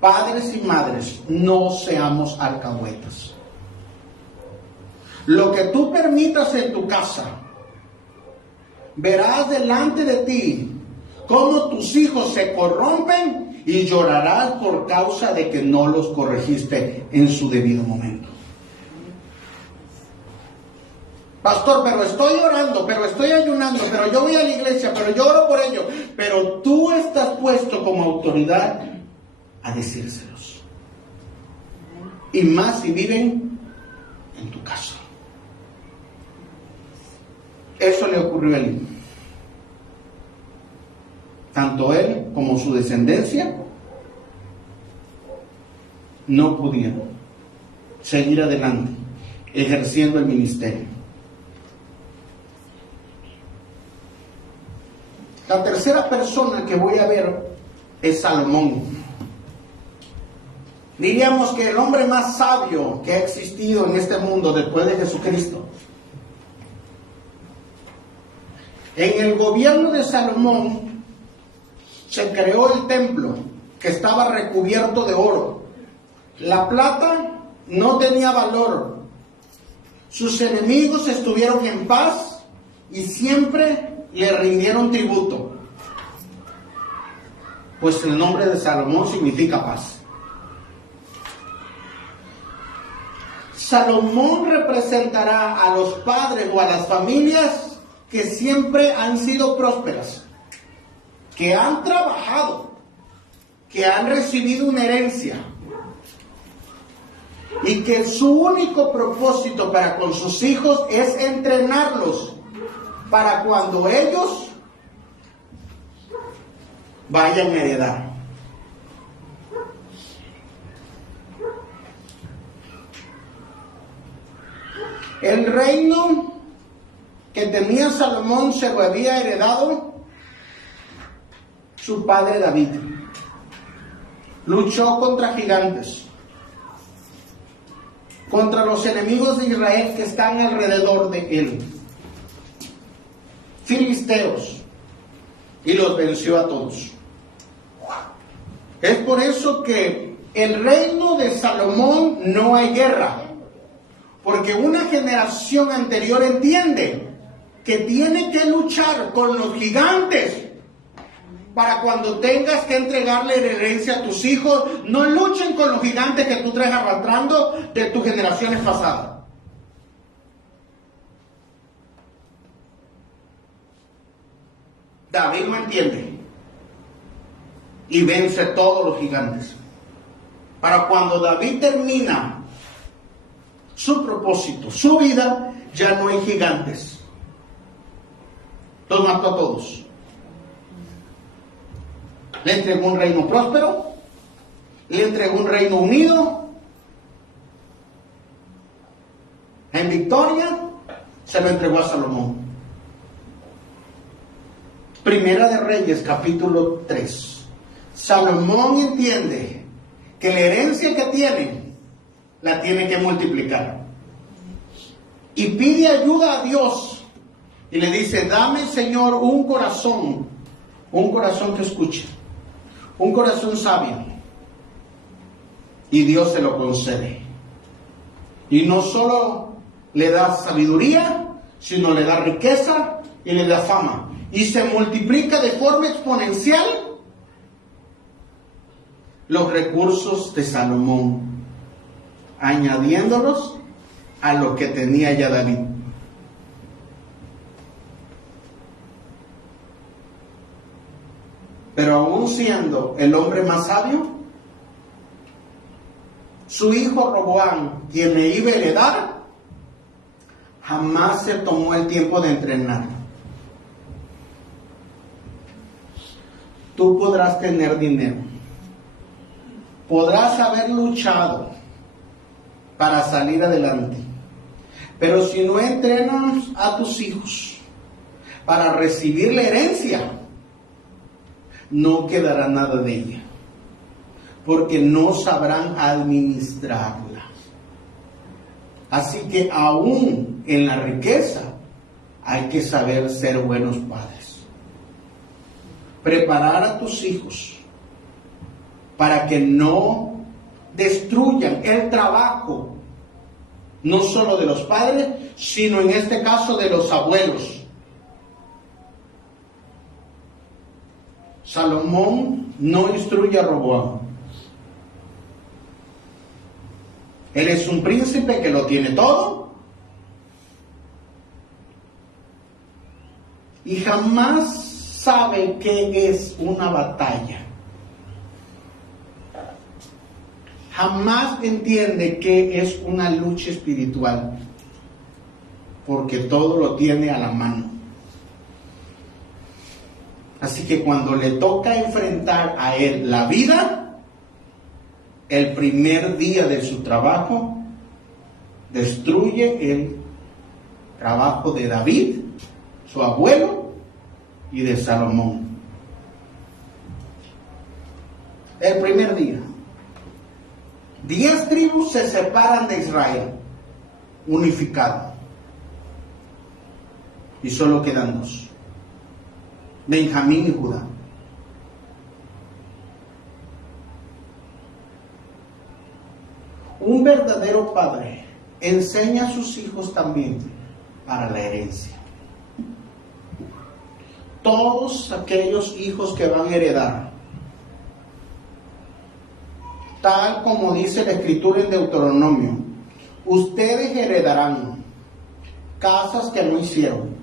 Padres y madres, no seamos alcahuetas. Lo que tú permitas en tu casa, verás delante de ti cómo tus hijos se corrompen y llorarás por causa de que no los corregiste en su debido momento. Pastor, pero estoy orando, pero estoy ayunando, pero yo voy a la iglesia, pero yo oro por ellos. Pero tú estás puesto como autoridad a decírselos. Y más si viven en tu casa. Eso le ocurrió a Elí. Tanto él como su descendencia no pudieron seguir adelante ejerciendo el ministerio. La tercera persona que voy a ver es Salomón. Diríamos que el hombre más sabio que ha existido en este mundo después de Jesucristo. En el gobierno de Salomón se creó el templo que estaba recubierto de oro. La plata no tenía valor. Sus enemigos estuvieron en paz y siempre le rindieron tributo, pues el nombre de Salomón significa paz. Salomón representará a los padres o a las familias que siempre han sido prósperas, que han trabajado, que han recibido una herencia y que su único propósito para con sus hijos es entrenarlos para cuando ellos vayan a heredar. El reino que tenía Salomón se lo había heredado su padre David. Luchó contra gigantes, contra los enemigos de Israel que están alrededor de él, filisteos, y los venció a todos. Es por eso que el reino de Salomón no hay guerra, porque una generación anterior entiende que tiene que luchar con los gigantes para cuando tengas que entregarle la herencia a tus hijos. No luchen con los gigantes que tú traes arrastrando de tus generaciones pasadas. David lo entiende y vence todos los gigantes. Para cuando David termina su propósito, su vida, ya no hay gigantes. Los mató a todos. Le entregó un reino próspero, le entregó un reino unido. En victoria se lo entregó a Salomón. Primera de Reyes, capítulo 3. Salomón entiende que la herencia que tiene, la tiene que multiplicar. Y pide ayuda a Dios. Y le dice, dame, Señor, un corazón que escuche, un corazón sabio. Y Dios se lo concede. Y no solo le da sabiduría, sino le da riqueza y le da fama. Y se multiplica de forma exponencial los recursos de Salomón, añadiéndolos a lo que tenía ya David. Pero aún siendo el hombre más sabio, su hijo Roboam, quien le iba a heredar, jamás se tomó el tiempo de entrenarlo. Tú podrás tener dinero, podrás haber luchado para salir adelante, pero si no entrenas a tus hijos para recibir la herencia, no quedará nada de ella, porque no sabrán administrarla. Así que aún en la riqueza hay que saber ser buenos padres. Preparar a tus hijos para que no destruyan el trabajo, no solo de los padres, sino en este caso de los abuelos. Salomón no instruye a Roboam. Él es un príncipe que lo tiene todo y jamás sabe qué es una batalla. Jamás entiende qué es una lucha espiritual, porque todo lo tiene a la mano. Así que cuando le toca enfrentar a él la vida, el primer día de su trabajo, destruye el trabajo de David, su abuelo, y de Salomón. El primer día. 10 tribus se separan de Israel, unificado. Y solo quedan 2. Benjamín y Judá. Un verdadero padre enseña a sus hijos también para la herencia. Todos aquellos hijos que van a heredar, tal como dice la Escritura en Deuteronomio, ustedes heredarán casas que no hicieron,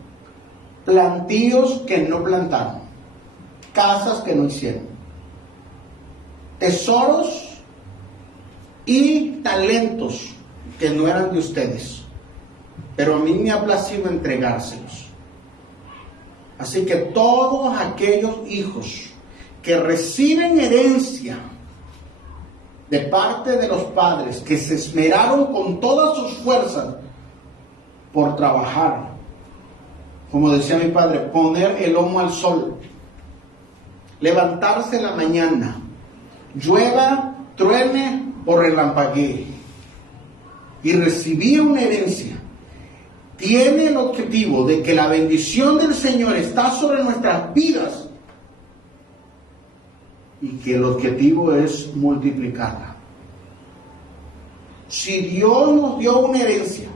plantíos que no plantaron, casas que no hicieron, tesoros y talentos que no eran de ustedes, pero a mí me ha placido entregárselos. Así que todos aquellos hijos que reciben herencia de parte de los padres, que se esmeraron con todas sus fuerzas por trabajar, como decía mi padre, poner el lomo al sol, levantarse en la mañana, llueva, truene o relampaguee, y recibir una herencia, tiene el objetivo de que la bendición del Señor está sobre nuestras vidas y que el objetivo es multiplicarla. Si Dios nos dio una herencia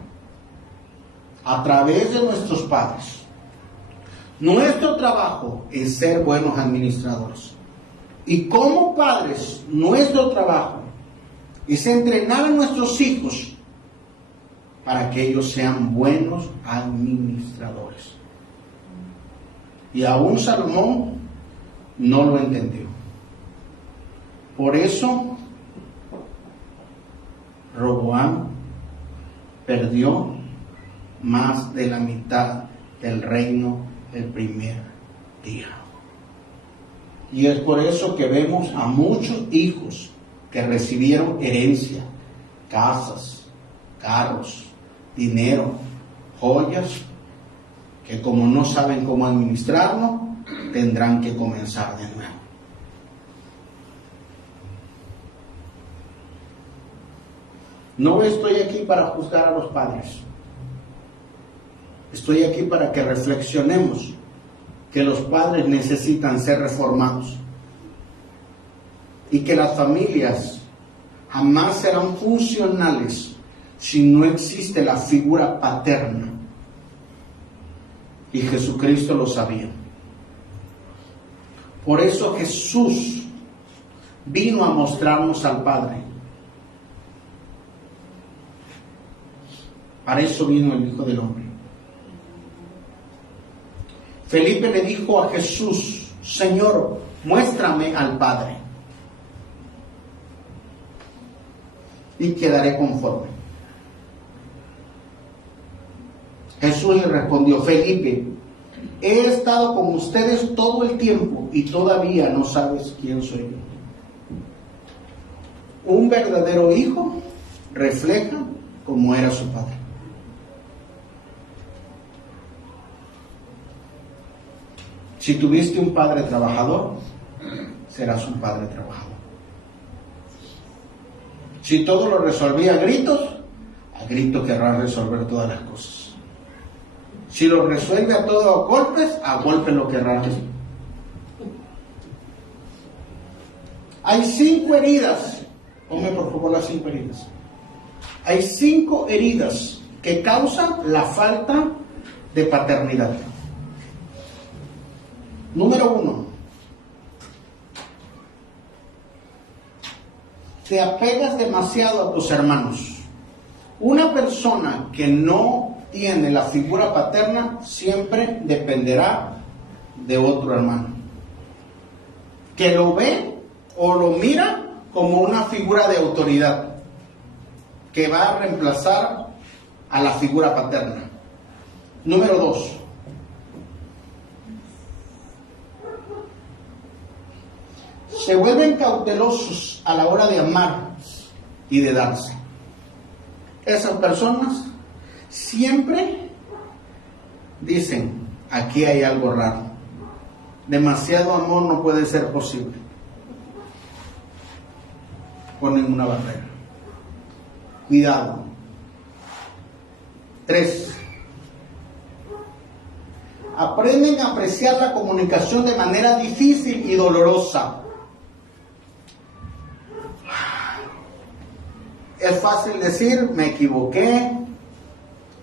a través de nuestros padres, nuestro trabajo es ser buenos administradores. Y como padres, nuestro trabajo es entrenar a nuestros hijos para que ellos sean buenos administradores. Y aún Salomón no lo entendió. Por eso Roboam perdió más de la mitad del reino el primer día. Y es por eso que vemos a muchos hijos que recibieron herencia, casas, carros, dinero, joyas, que como no saben cómo administrarlo, tendrán que comenzar de nuevo. No estoy aquí para juzgar a los padres. Estoy aquí para que reflexionemos que los padres necesitan ser reformados y que las familias jamás serán funcionales si no existe la figura paterna. Y Jesucristo lo sabía. Por eso Jesús vino a mostrarnos al Padre. Para eso vino el Hijo del Hombre. Felipe le dijo a Jesús: Señor, muéstrame al Padre y quedaré conforme. Jesús le respondió: Felipe, he estado con ustedes todo el tiempo y todavía no sabes quién soy yo. Un verdadero hijo refleja cómo era su padre. Si tuviste un padre trabajador, serás un padre trabajador. Si todo lo resolvía a gritos querrás resolver todas las cosas. Si lo resuelve a todo a golpes lo querrás decir. Hay 5 heridas. Ponme por favor las 5 heridas. Hay 5 heridas que causan la falta de paternidad. Número 1. te apegas demasiado a tus hermanos. Una persona que no tiene la figura paterna siempre dependerá de otro hermano, que lo ve o lo mira como una figura de autoridad que va a reemplazar a la figura paterna. Número 2. Se vuelven cautelosos a la hora de amar y de darse. Esas personas siempre dicen, aquí hay algo raro. Demasiado amor no puede ser posible. Ponen una barrera. Cuidado. 3. Aprenden a apreciar la comunicación de manera difícil y dolorosa. Es fácil decir, me equivoqué,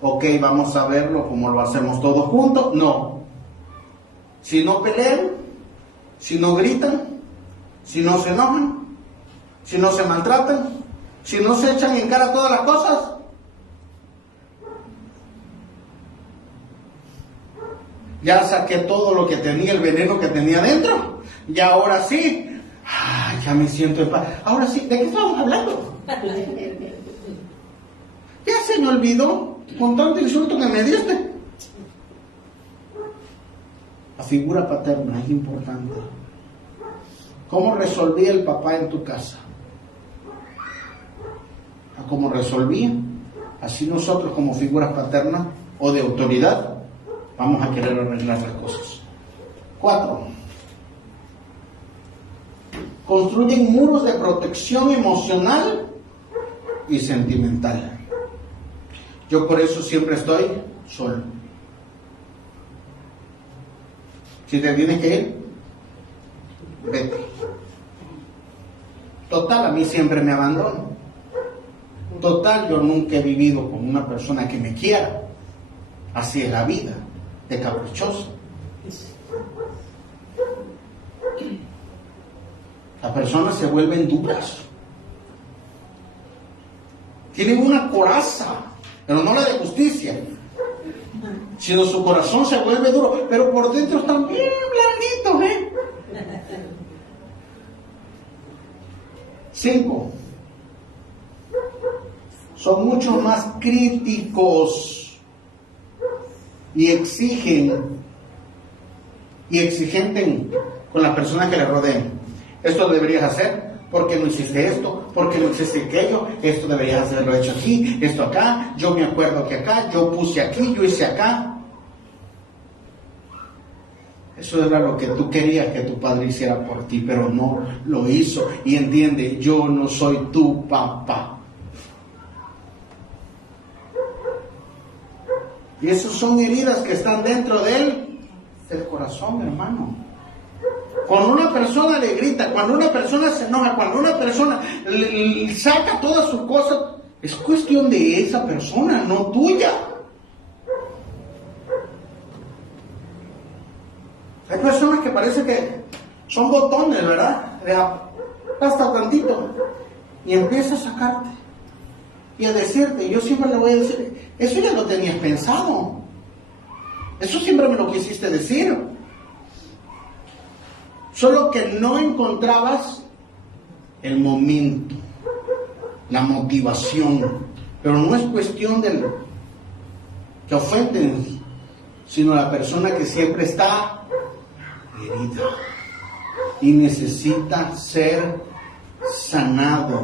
ok, vamos a verlo como lo hacemos todos juntos. No. Si no pelean, si no gritan, si no se enojan, si no se maltratan, si no se echan en cara todas las cosas, ya saqué todo lo que tenía, el veneno que tenía dentro, y ahora sí, ya me siento en paz. Ahora sí, ¿de qué estamos hablando? Ya se me olvidó con tanto insulto que me diste. La figura paterna es importante. ¿Cómo resolvía el papá en tu casa? ¿A cómo resolvía? Así nosotros como figuras paternas o de autoridad vamos a querer arreglar las cosas. 4. Construyen muros de protección emocional y sentimental. Yo por eso siempre estoy solo. Si te tienes que ir, vete. Total, a mí siempre me abandono. Total, yo nunca he vivido con una persona que me quiera. Así es la vida, de caprichoso. Las personas se vuelven duras. Tienen una coraza, pero no la de justicia, sino su corazón se vuelve duro, pero por dentro están bien blanditos, 5. Son mucho más críticos y exigentes con las personas que les rodean. Esto lo deberías hacer, porque no hiciste esto, porque no hiciste aquello, esto deberías haberlo hecho aquí, esto acá, yo me acuerdo que acá, yo puse aquí, yo hice acá. Eso era lo que tú querías que tu padre hiciera por ti, pero no lo hizo. Y entiende, yo no soy tu papá. Y esas son heridas que están dentro del corazón, hermano. Cuando una persona le grita, cuando una persona se enoja, cuando una persona le saca todas sus cosas, es cuestión de esa persona, no tuya. Hay personas que parece que son botones, ¿verdad? Hasta tantito. Y empieza a sacarte. Y a decirte, yo siempre le voy a decir, eso ya lo tenías pensado. Eso siempre me lo quisiste decir. Solo que no encontrabas el momento, la motivación. Pero no es cuestión de que ofenden, sino la persona que siempre está herida y necesita ser sanado.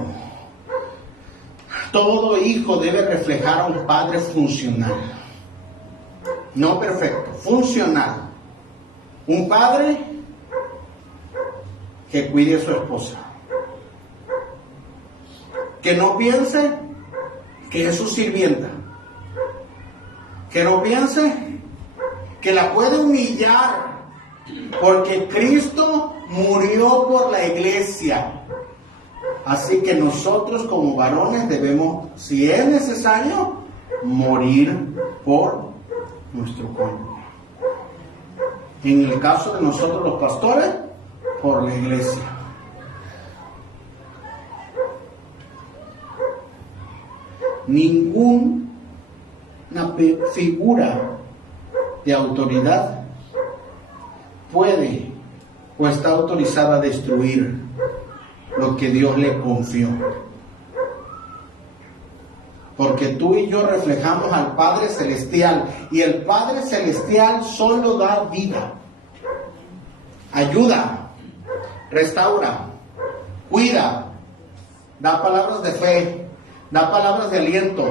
Todo hijo debe reflejar a un padre funcional, no perfecto, funcional. Un padre que cuide a su esposa, que no piense que es su sirvienta, que no piense que la puede humillar, porque Cristo murió por la iglesia. Así que nosotros como varones debemos, si es necesario, morir por nuestro cónyuge. En el caso de nosotros los pastores, por la iglesia. ninguna figura de autoridad puede o está autorizada a destruir lo que Dios le confió. Porque tú y yo reflejamos al Padre Celestial, y el Padre Celestial solo da vida, ayuda, restaura, cuida, da palabras de fe, da palabras de aliento,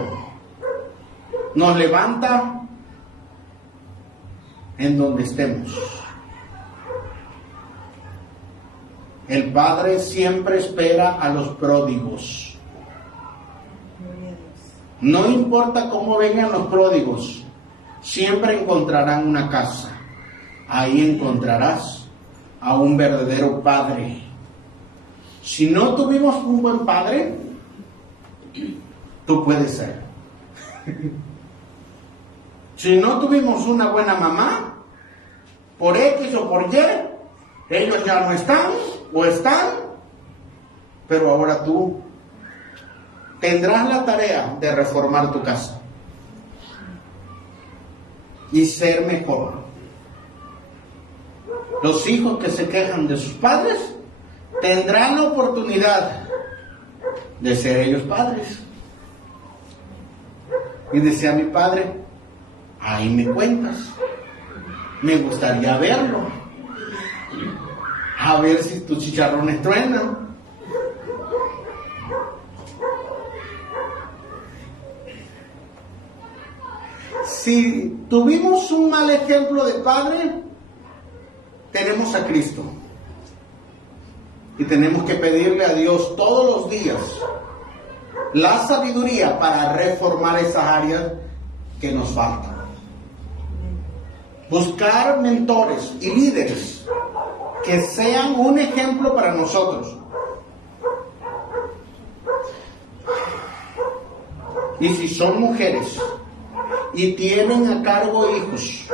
nos levanta en donde estemos. El Padre siempre espera a los pródigos. No importa cómo vengan los pródigos, siempre encontrarán una casa. Ahí encontrarás a un verdadero padre. Si no tuvimos un buen padre, tú puedes ser. Si no tuvimos una buena mamá, por X o por Y, ellos ya no están o están, pero ahora tú tendrás la tarea de reformar tu casa y ser mejor. Los hijos que se quejan de sus padres tendrán la oportunidad de ser ellos padres. Y decía mi padre, ahí me cuentas, me gustaría verlo, a ver si tus chicharrones truenan. Si tuvimos un mal ejemplo de padre, tenemos a Cristo. Y tenemos que pedirle a Dios todos los días la sabiduría para reformar esas áreas que nos faltan. Buscar mentores y líderes que sean un ejemplo para nosotros. Y si son mujeres y tienen a cargo hijos,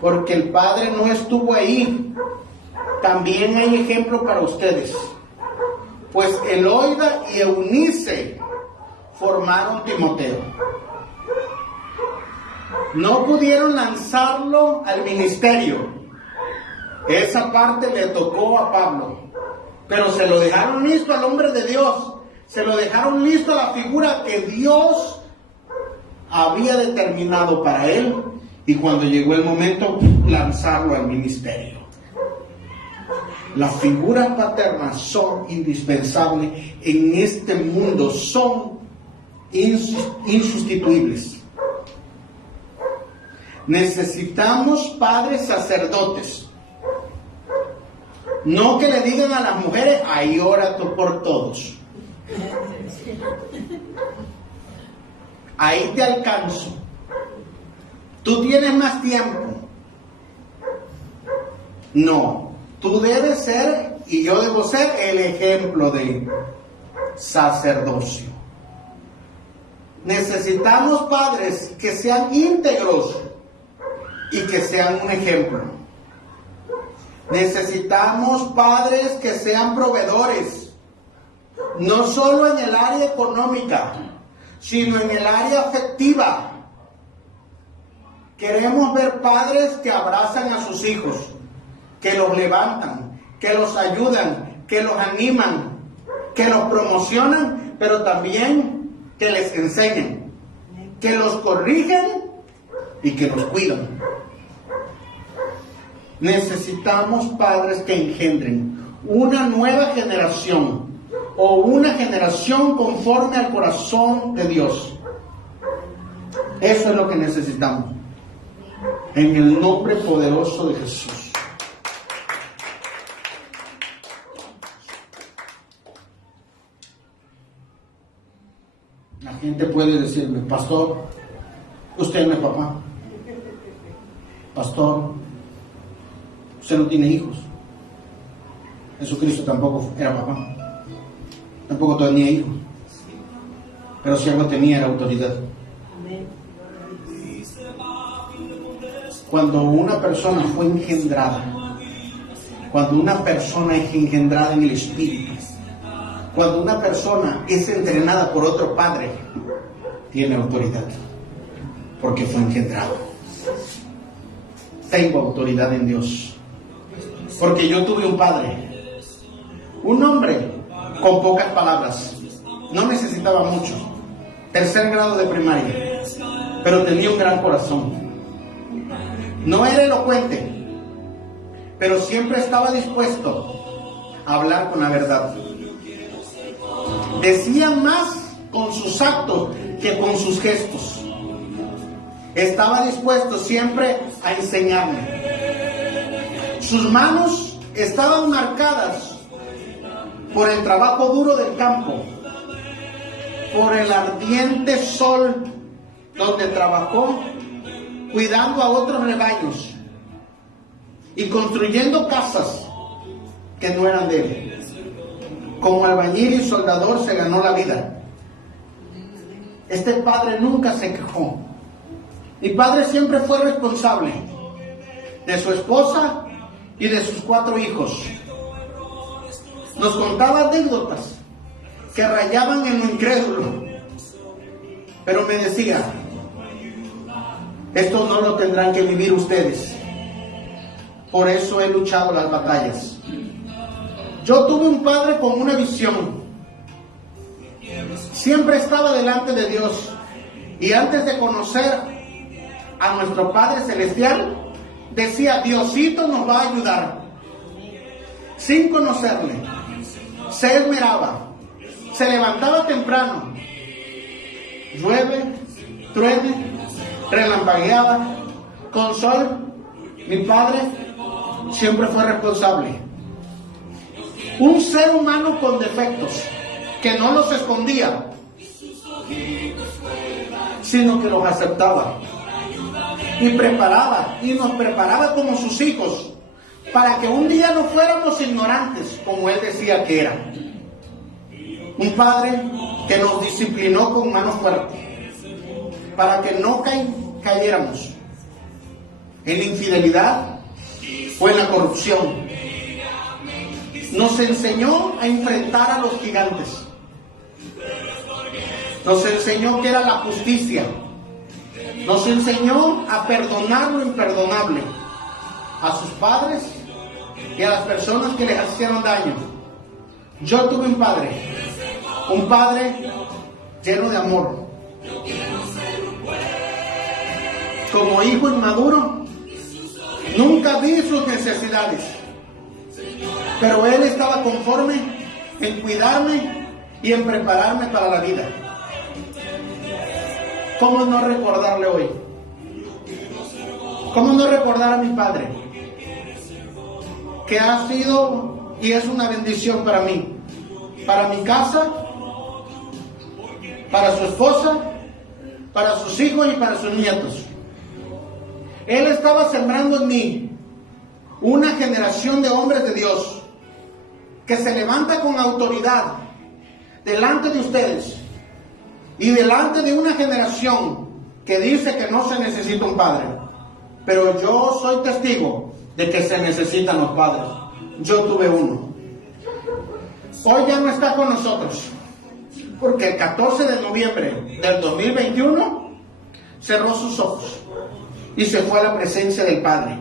porque el padre no estuvo ahí, también hay ejemplo para ustedes. Pues Eloida y Eunice formaron Timoteo. No pudieron lanzarlo al ministerio. Esa parte le tocó a Pablo. Pero se lo dejaron listo al hombre de Dios. Se lo dejaron listo a la figura que Dios había determinado para él. Y cuando llegó el momento, lanzarlo al ministerio. Las figuras paternas son indispensables en este mundo, son insustituibles. Necesitamos padres sacerdotes. No que le digan a las mujeres, ahí ora tú por todos. Ahí te alcanzo. Tú tienes más tiempo. No, tú debes ser, y yo debo ser, el ejemplo de sacerdocio. Necesitamos padres que sean íntegros y que sean un ejemplo. Necesitamos padres que sean proveedores, no solo en el área económica, sino en el área afectiva. Queremos ver padres que abrazan a sus hijos, que los levantan, que los ayudan, que los animan, que los promocionan, pero también que les enseñen, que los corrigen y que los cuidan. Necesitamos padres que engendren una nueva generación o una generación conforme al corazón de Dios. Eso es lo que necesitamos. En el nombre poderoso de Jesús. La gente puede decirme, pastor, usted no es papá. Pastor, usted no tiene hijos. Jesucristo tampoco era papá. Tampoco tenía hijos. Pero si algo tenía era autoridad. Cuando una persona fue engendrada, cuando una persona es engendrada en el Espíritu, cuando una persona es entrenada por otro padre, tiene autoridad, porque fue engendrado. Tengo autoridad en Dios, porque yo tuve un padre, un hombre con pocas palabras, no necesitaba mucho, 3er grado de primaria, pero tenía un gran corazón. No era elocuente, pero siempre estaba dispuesto a hablar con la verdad. Decía más con sus actos que con sus gestos. Estaba dispuesto siempre a enseñarme. Sus manos estaban marcadas por el trabajo duro del campo, por el ardiente sol donde trabajó cuidando a otros rebaños y construyendo casas que no eran de él. Como albañil y soldador se ganó la vida. Este padre nunca se quejó. Mi padre siempre fue responsable de su esposa y de sus 4 hijos. Nos contaba anécdotas que rayaban en lo incrédulo, pero me decía: esto no lo tendrán que vivir ustedes. Por eso he luchado las batallas. Yo tuve un padre con una visión. Siempre estaba delante de Dios, y antes de conocer a nuestro Padre Celestial, decía: Diosito nos va a ayudar. Sin conocerle, se esmeraba, se levantaba temprano, llueve, truene, relampagueaba, con sol. Mi padre siempre fue responsable. Un ser humano con defectos, que no los escondía, sino que los aceptaba. Y preparaba, y nos preparaba como sus hijos, para que un día no fuéramos ignorantes, como él decía que era. Un padre que nos disciplinó con mano fuerte, para que no cayéramos en la infidelidad o en la corrupción. Nos enseñó a enfrentar a los gigantes. Nos enseñó que era la justicia. Nos enseñó a perdonar lo imperdonable a sus padres y a las personas que les hacían daño. Yo tuve un padre lleno de amor. Como hijo inmaduro, nunca vi sus necesidades, pero él estaba conforme en cuidarme y en prepararme para la vida. ¿Cómo no recordarle hoy? ¿Cómo no recordar a mi padre? Que ha sido y es una bendición para mí, para mi casa, para su esposa, para sus hijos y para sus nietos. Él estaba sembrando en mí una generación de hombres de Dios que se levanta con autoridad delante de ustedes y delante de una generación que dice que no se necesita un padre. Pero yo soy testigo de que se necesitan los padres. Yo tuve uno. Hoy ya no está con nosotros, porque el 14 de noviembre del 2021 cerró sus ojos y se fue a la presencia del Padre.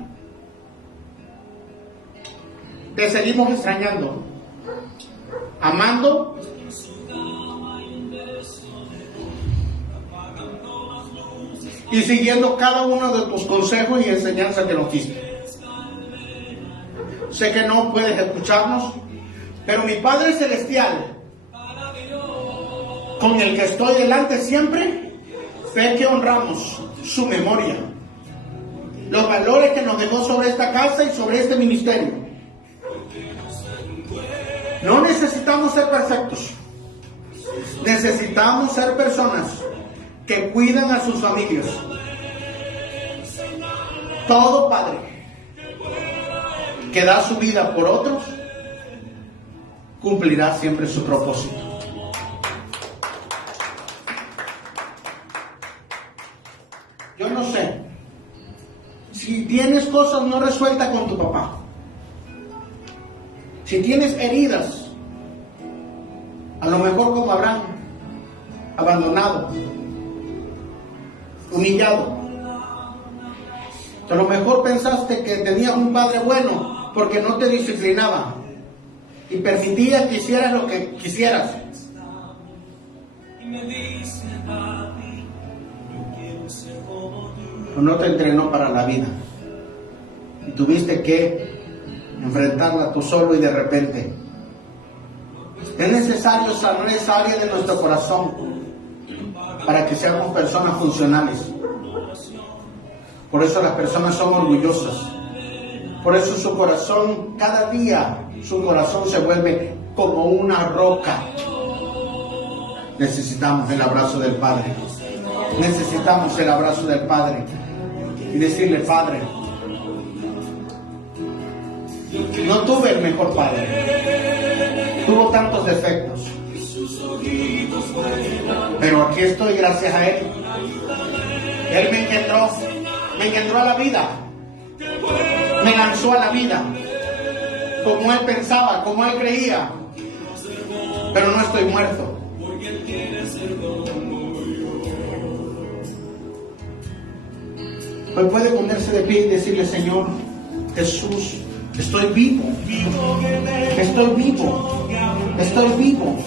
Te seguimos extrañando, amando, y siguiendo cada uno de tus consejos y enseñanzas que nos diste. Sé que no puedes escucharnos, pero mi Padre Celestial, con el que estoy delante siempre, sé que honramos su memoria, los valores que nos dejó sobre esta casa y sobre este ministerio. No necesitamos ser perfectos, necesitamos ser personas que cuidan a sus familias. Todo padre que da su vida por otros cumplirá siempre su propósito. Yo no sé si tienes cosas no resueltas con tu papá, si tienes heridas, a lo mejor como Abraham, abandonado, humillado. A lo mejor pensaste que tenías un padre bueno porque no te disciplinaba y permitía que hicieras lo que quisieras. O no te entrenó para la vida y tuviste que enfrentarla tú solo y de repente. Es necesario sanar esa área de nuestro corazón para que seamos personas funcionales. Por eso las personas son orgullosas. Por eso su corazón, cada día, su corazón se vuelve como una roca. Necesitamos el abrazo del Padre. Necesitamos el abrazo del Padre. Y decirle: Padre, no tuve el mejor padre. Tuvo tantos defectos. Pero aquí estoy gracias a Él. Él me engendró a la vida. Me lanzó a la vida. Como Él pensaba, como Él creía. Pero no estoy muerto. Hoy puede ponerse de pie y decirle: Señor Jesús, estoy vivo. Estoy vivo. Estoy vivo.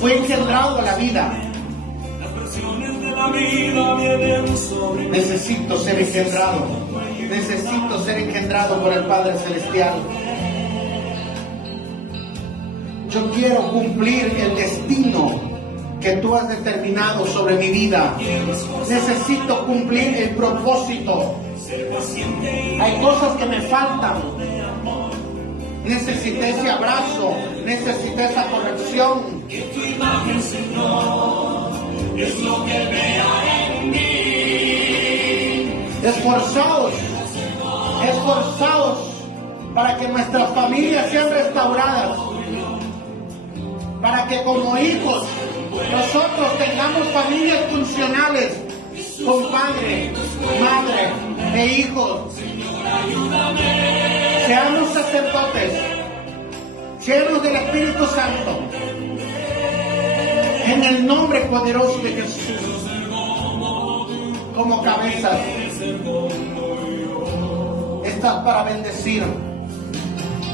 Fui engendrado a la vida. Necesito ser engendrado. Necesito ser engendrado por el Padre Celestial. Yo quiero cumplir el destino que tú has determinado sobre mi vida. Necesito cumplir el propósito. Hay cosas que me faltan. Necesité ese abrazo, necesité esa corrección. Que tu imagen, Señor, es lo que vea en mí. Esforzaos para que nuestras familias sean restauradas, para que como hijos nosotros tengamos familias funcionales, con padre, madre e hijos. Seamos sacerdotes, llenos del Espíritu Santo, en el nombre poderoso de Jesús, como cabezas. Estás para bendecir,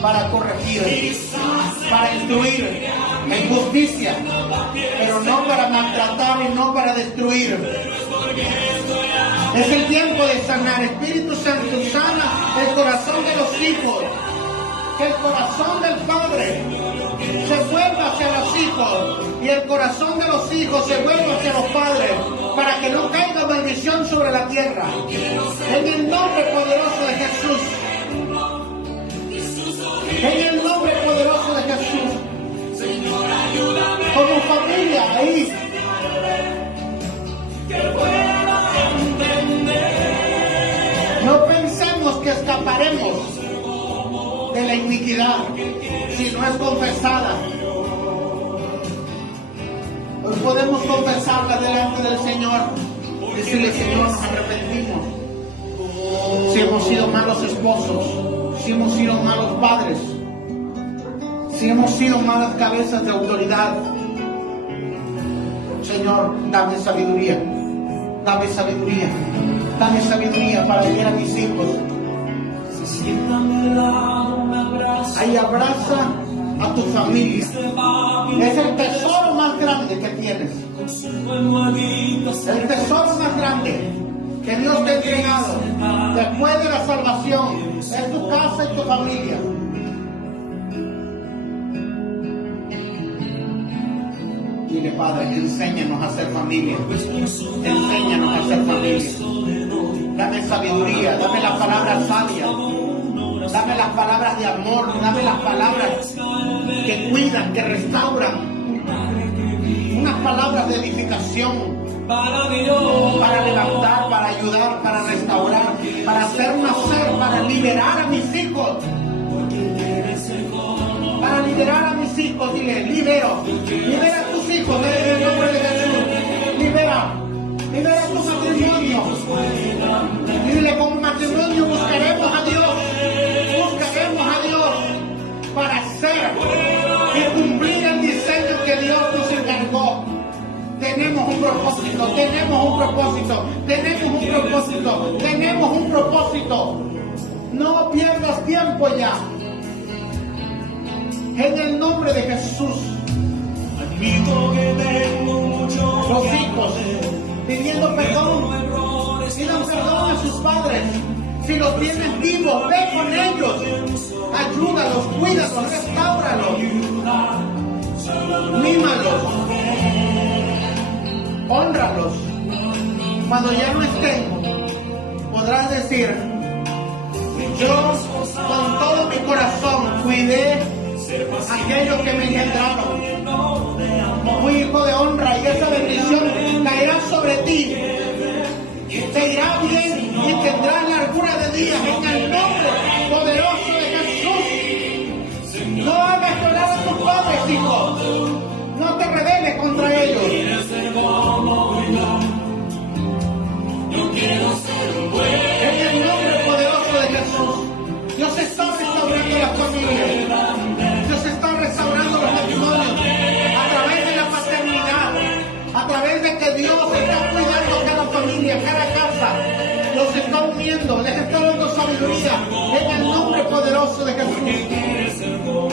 para corregir, para instruir en justicia, pero no para maltratar y no para destruir. Es el tiempo de sanar. Espíritu Santo, sana el corazón de los hijos. Que el corazón del Padre se vuelva hacia los hijos y el corazón de los hijos se vuelva hacia los padres, para que no caiga maldición sobre la tierra. En el nombre poderoso de Jesús. En el nombre poderoso de Jesús. Como familia, ahí. No pensemos que escaparemos de la iniquidad si no es confesada. Hoy podemos confesarla delante del Señor. Decirle: Señor, nos arrepentimos. Si hemos sido malos esposos, si hemos sido malos padres, si hemos sido malas cabezas de autoridad. Señor, dame sabiduría. Dame sabiduría. Dame sabiduría para guiar a mis hijos. Ahí abraza a tu familia. Es el tesoro más grande que tienes. El tesoro más grande que Dios te ha entregado después de la salvación es tu casa y tu familia. Dile: Padre, enséñanos a ser familia. Enséñanos a ser familia. Dame sabiduría, dame las palabras sabias, dame las palabras de amor, dame las palabras que cuidan, que restauran, unas palabras de edificación, para levantar, para ayudar, para restaurar, para hacer nacer, para liberar a mis hijos. Para liberar a mis hijos, dile: libera a tus hijos en el nombre de Jesús. Libera tu matrimonio. Dile: con matrimonio buscaremos a Dios para hacer y cumplir el diseño que Dios nos encargó. tenemos un propósito, tenemos un propósito, tenemos un propósito, tenemos un propósito. No pierdas tiempo ya. En el nombre de Jesús. Los hijos pidiendo perdón, pidan perdón a sus padres. Si los tienes vivos, ve con ellos, ayúdalos, cuídalos, restáuralos, mímalos, hónralos. Cuando ya no estén, podrás decir: yo con todo mi corazón cuidé a aquellos que me engendraron. Fui hijo de honra y esa bendición caerá sobre ti. Te irá bien y tendrás largura de días en el nombre poderoso de Jesús. No hagas llorar a tus padres, hijo. No te rebeles contra ellos. En el nombre poderoso de Jesús, Dios está restaurando las familias. Dios está restaurando los matrimonios a través de la paternidad, a través de que Dios está cuidando cada familia, cada casa. Los está uniendo, les está dando sabiduría en el nombre poderoso de Jesús.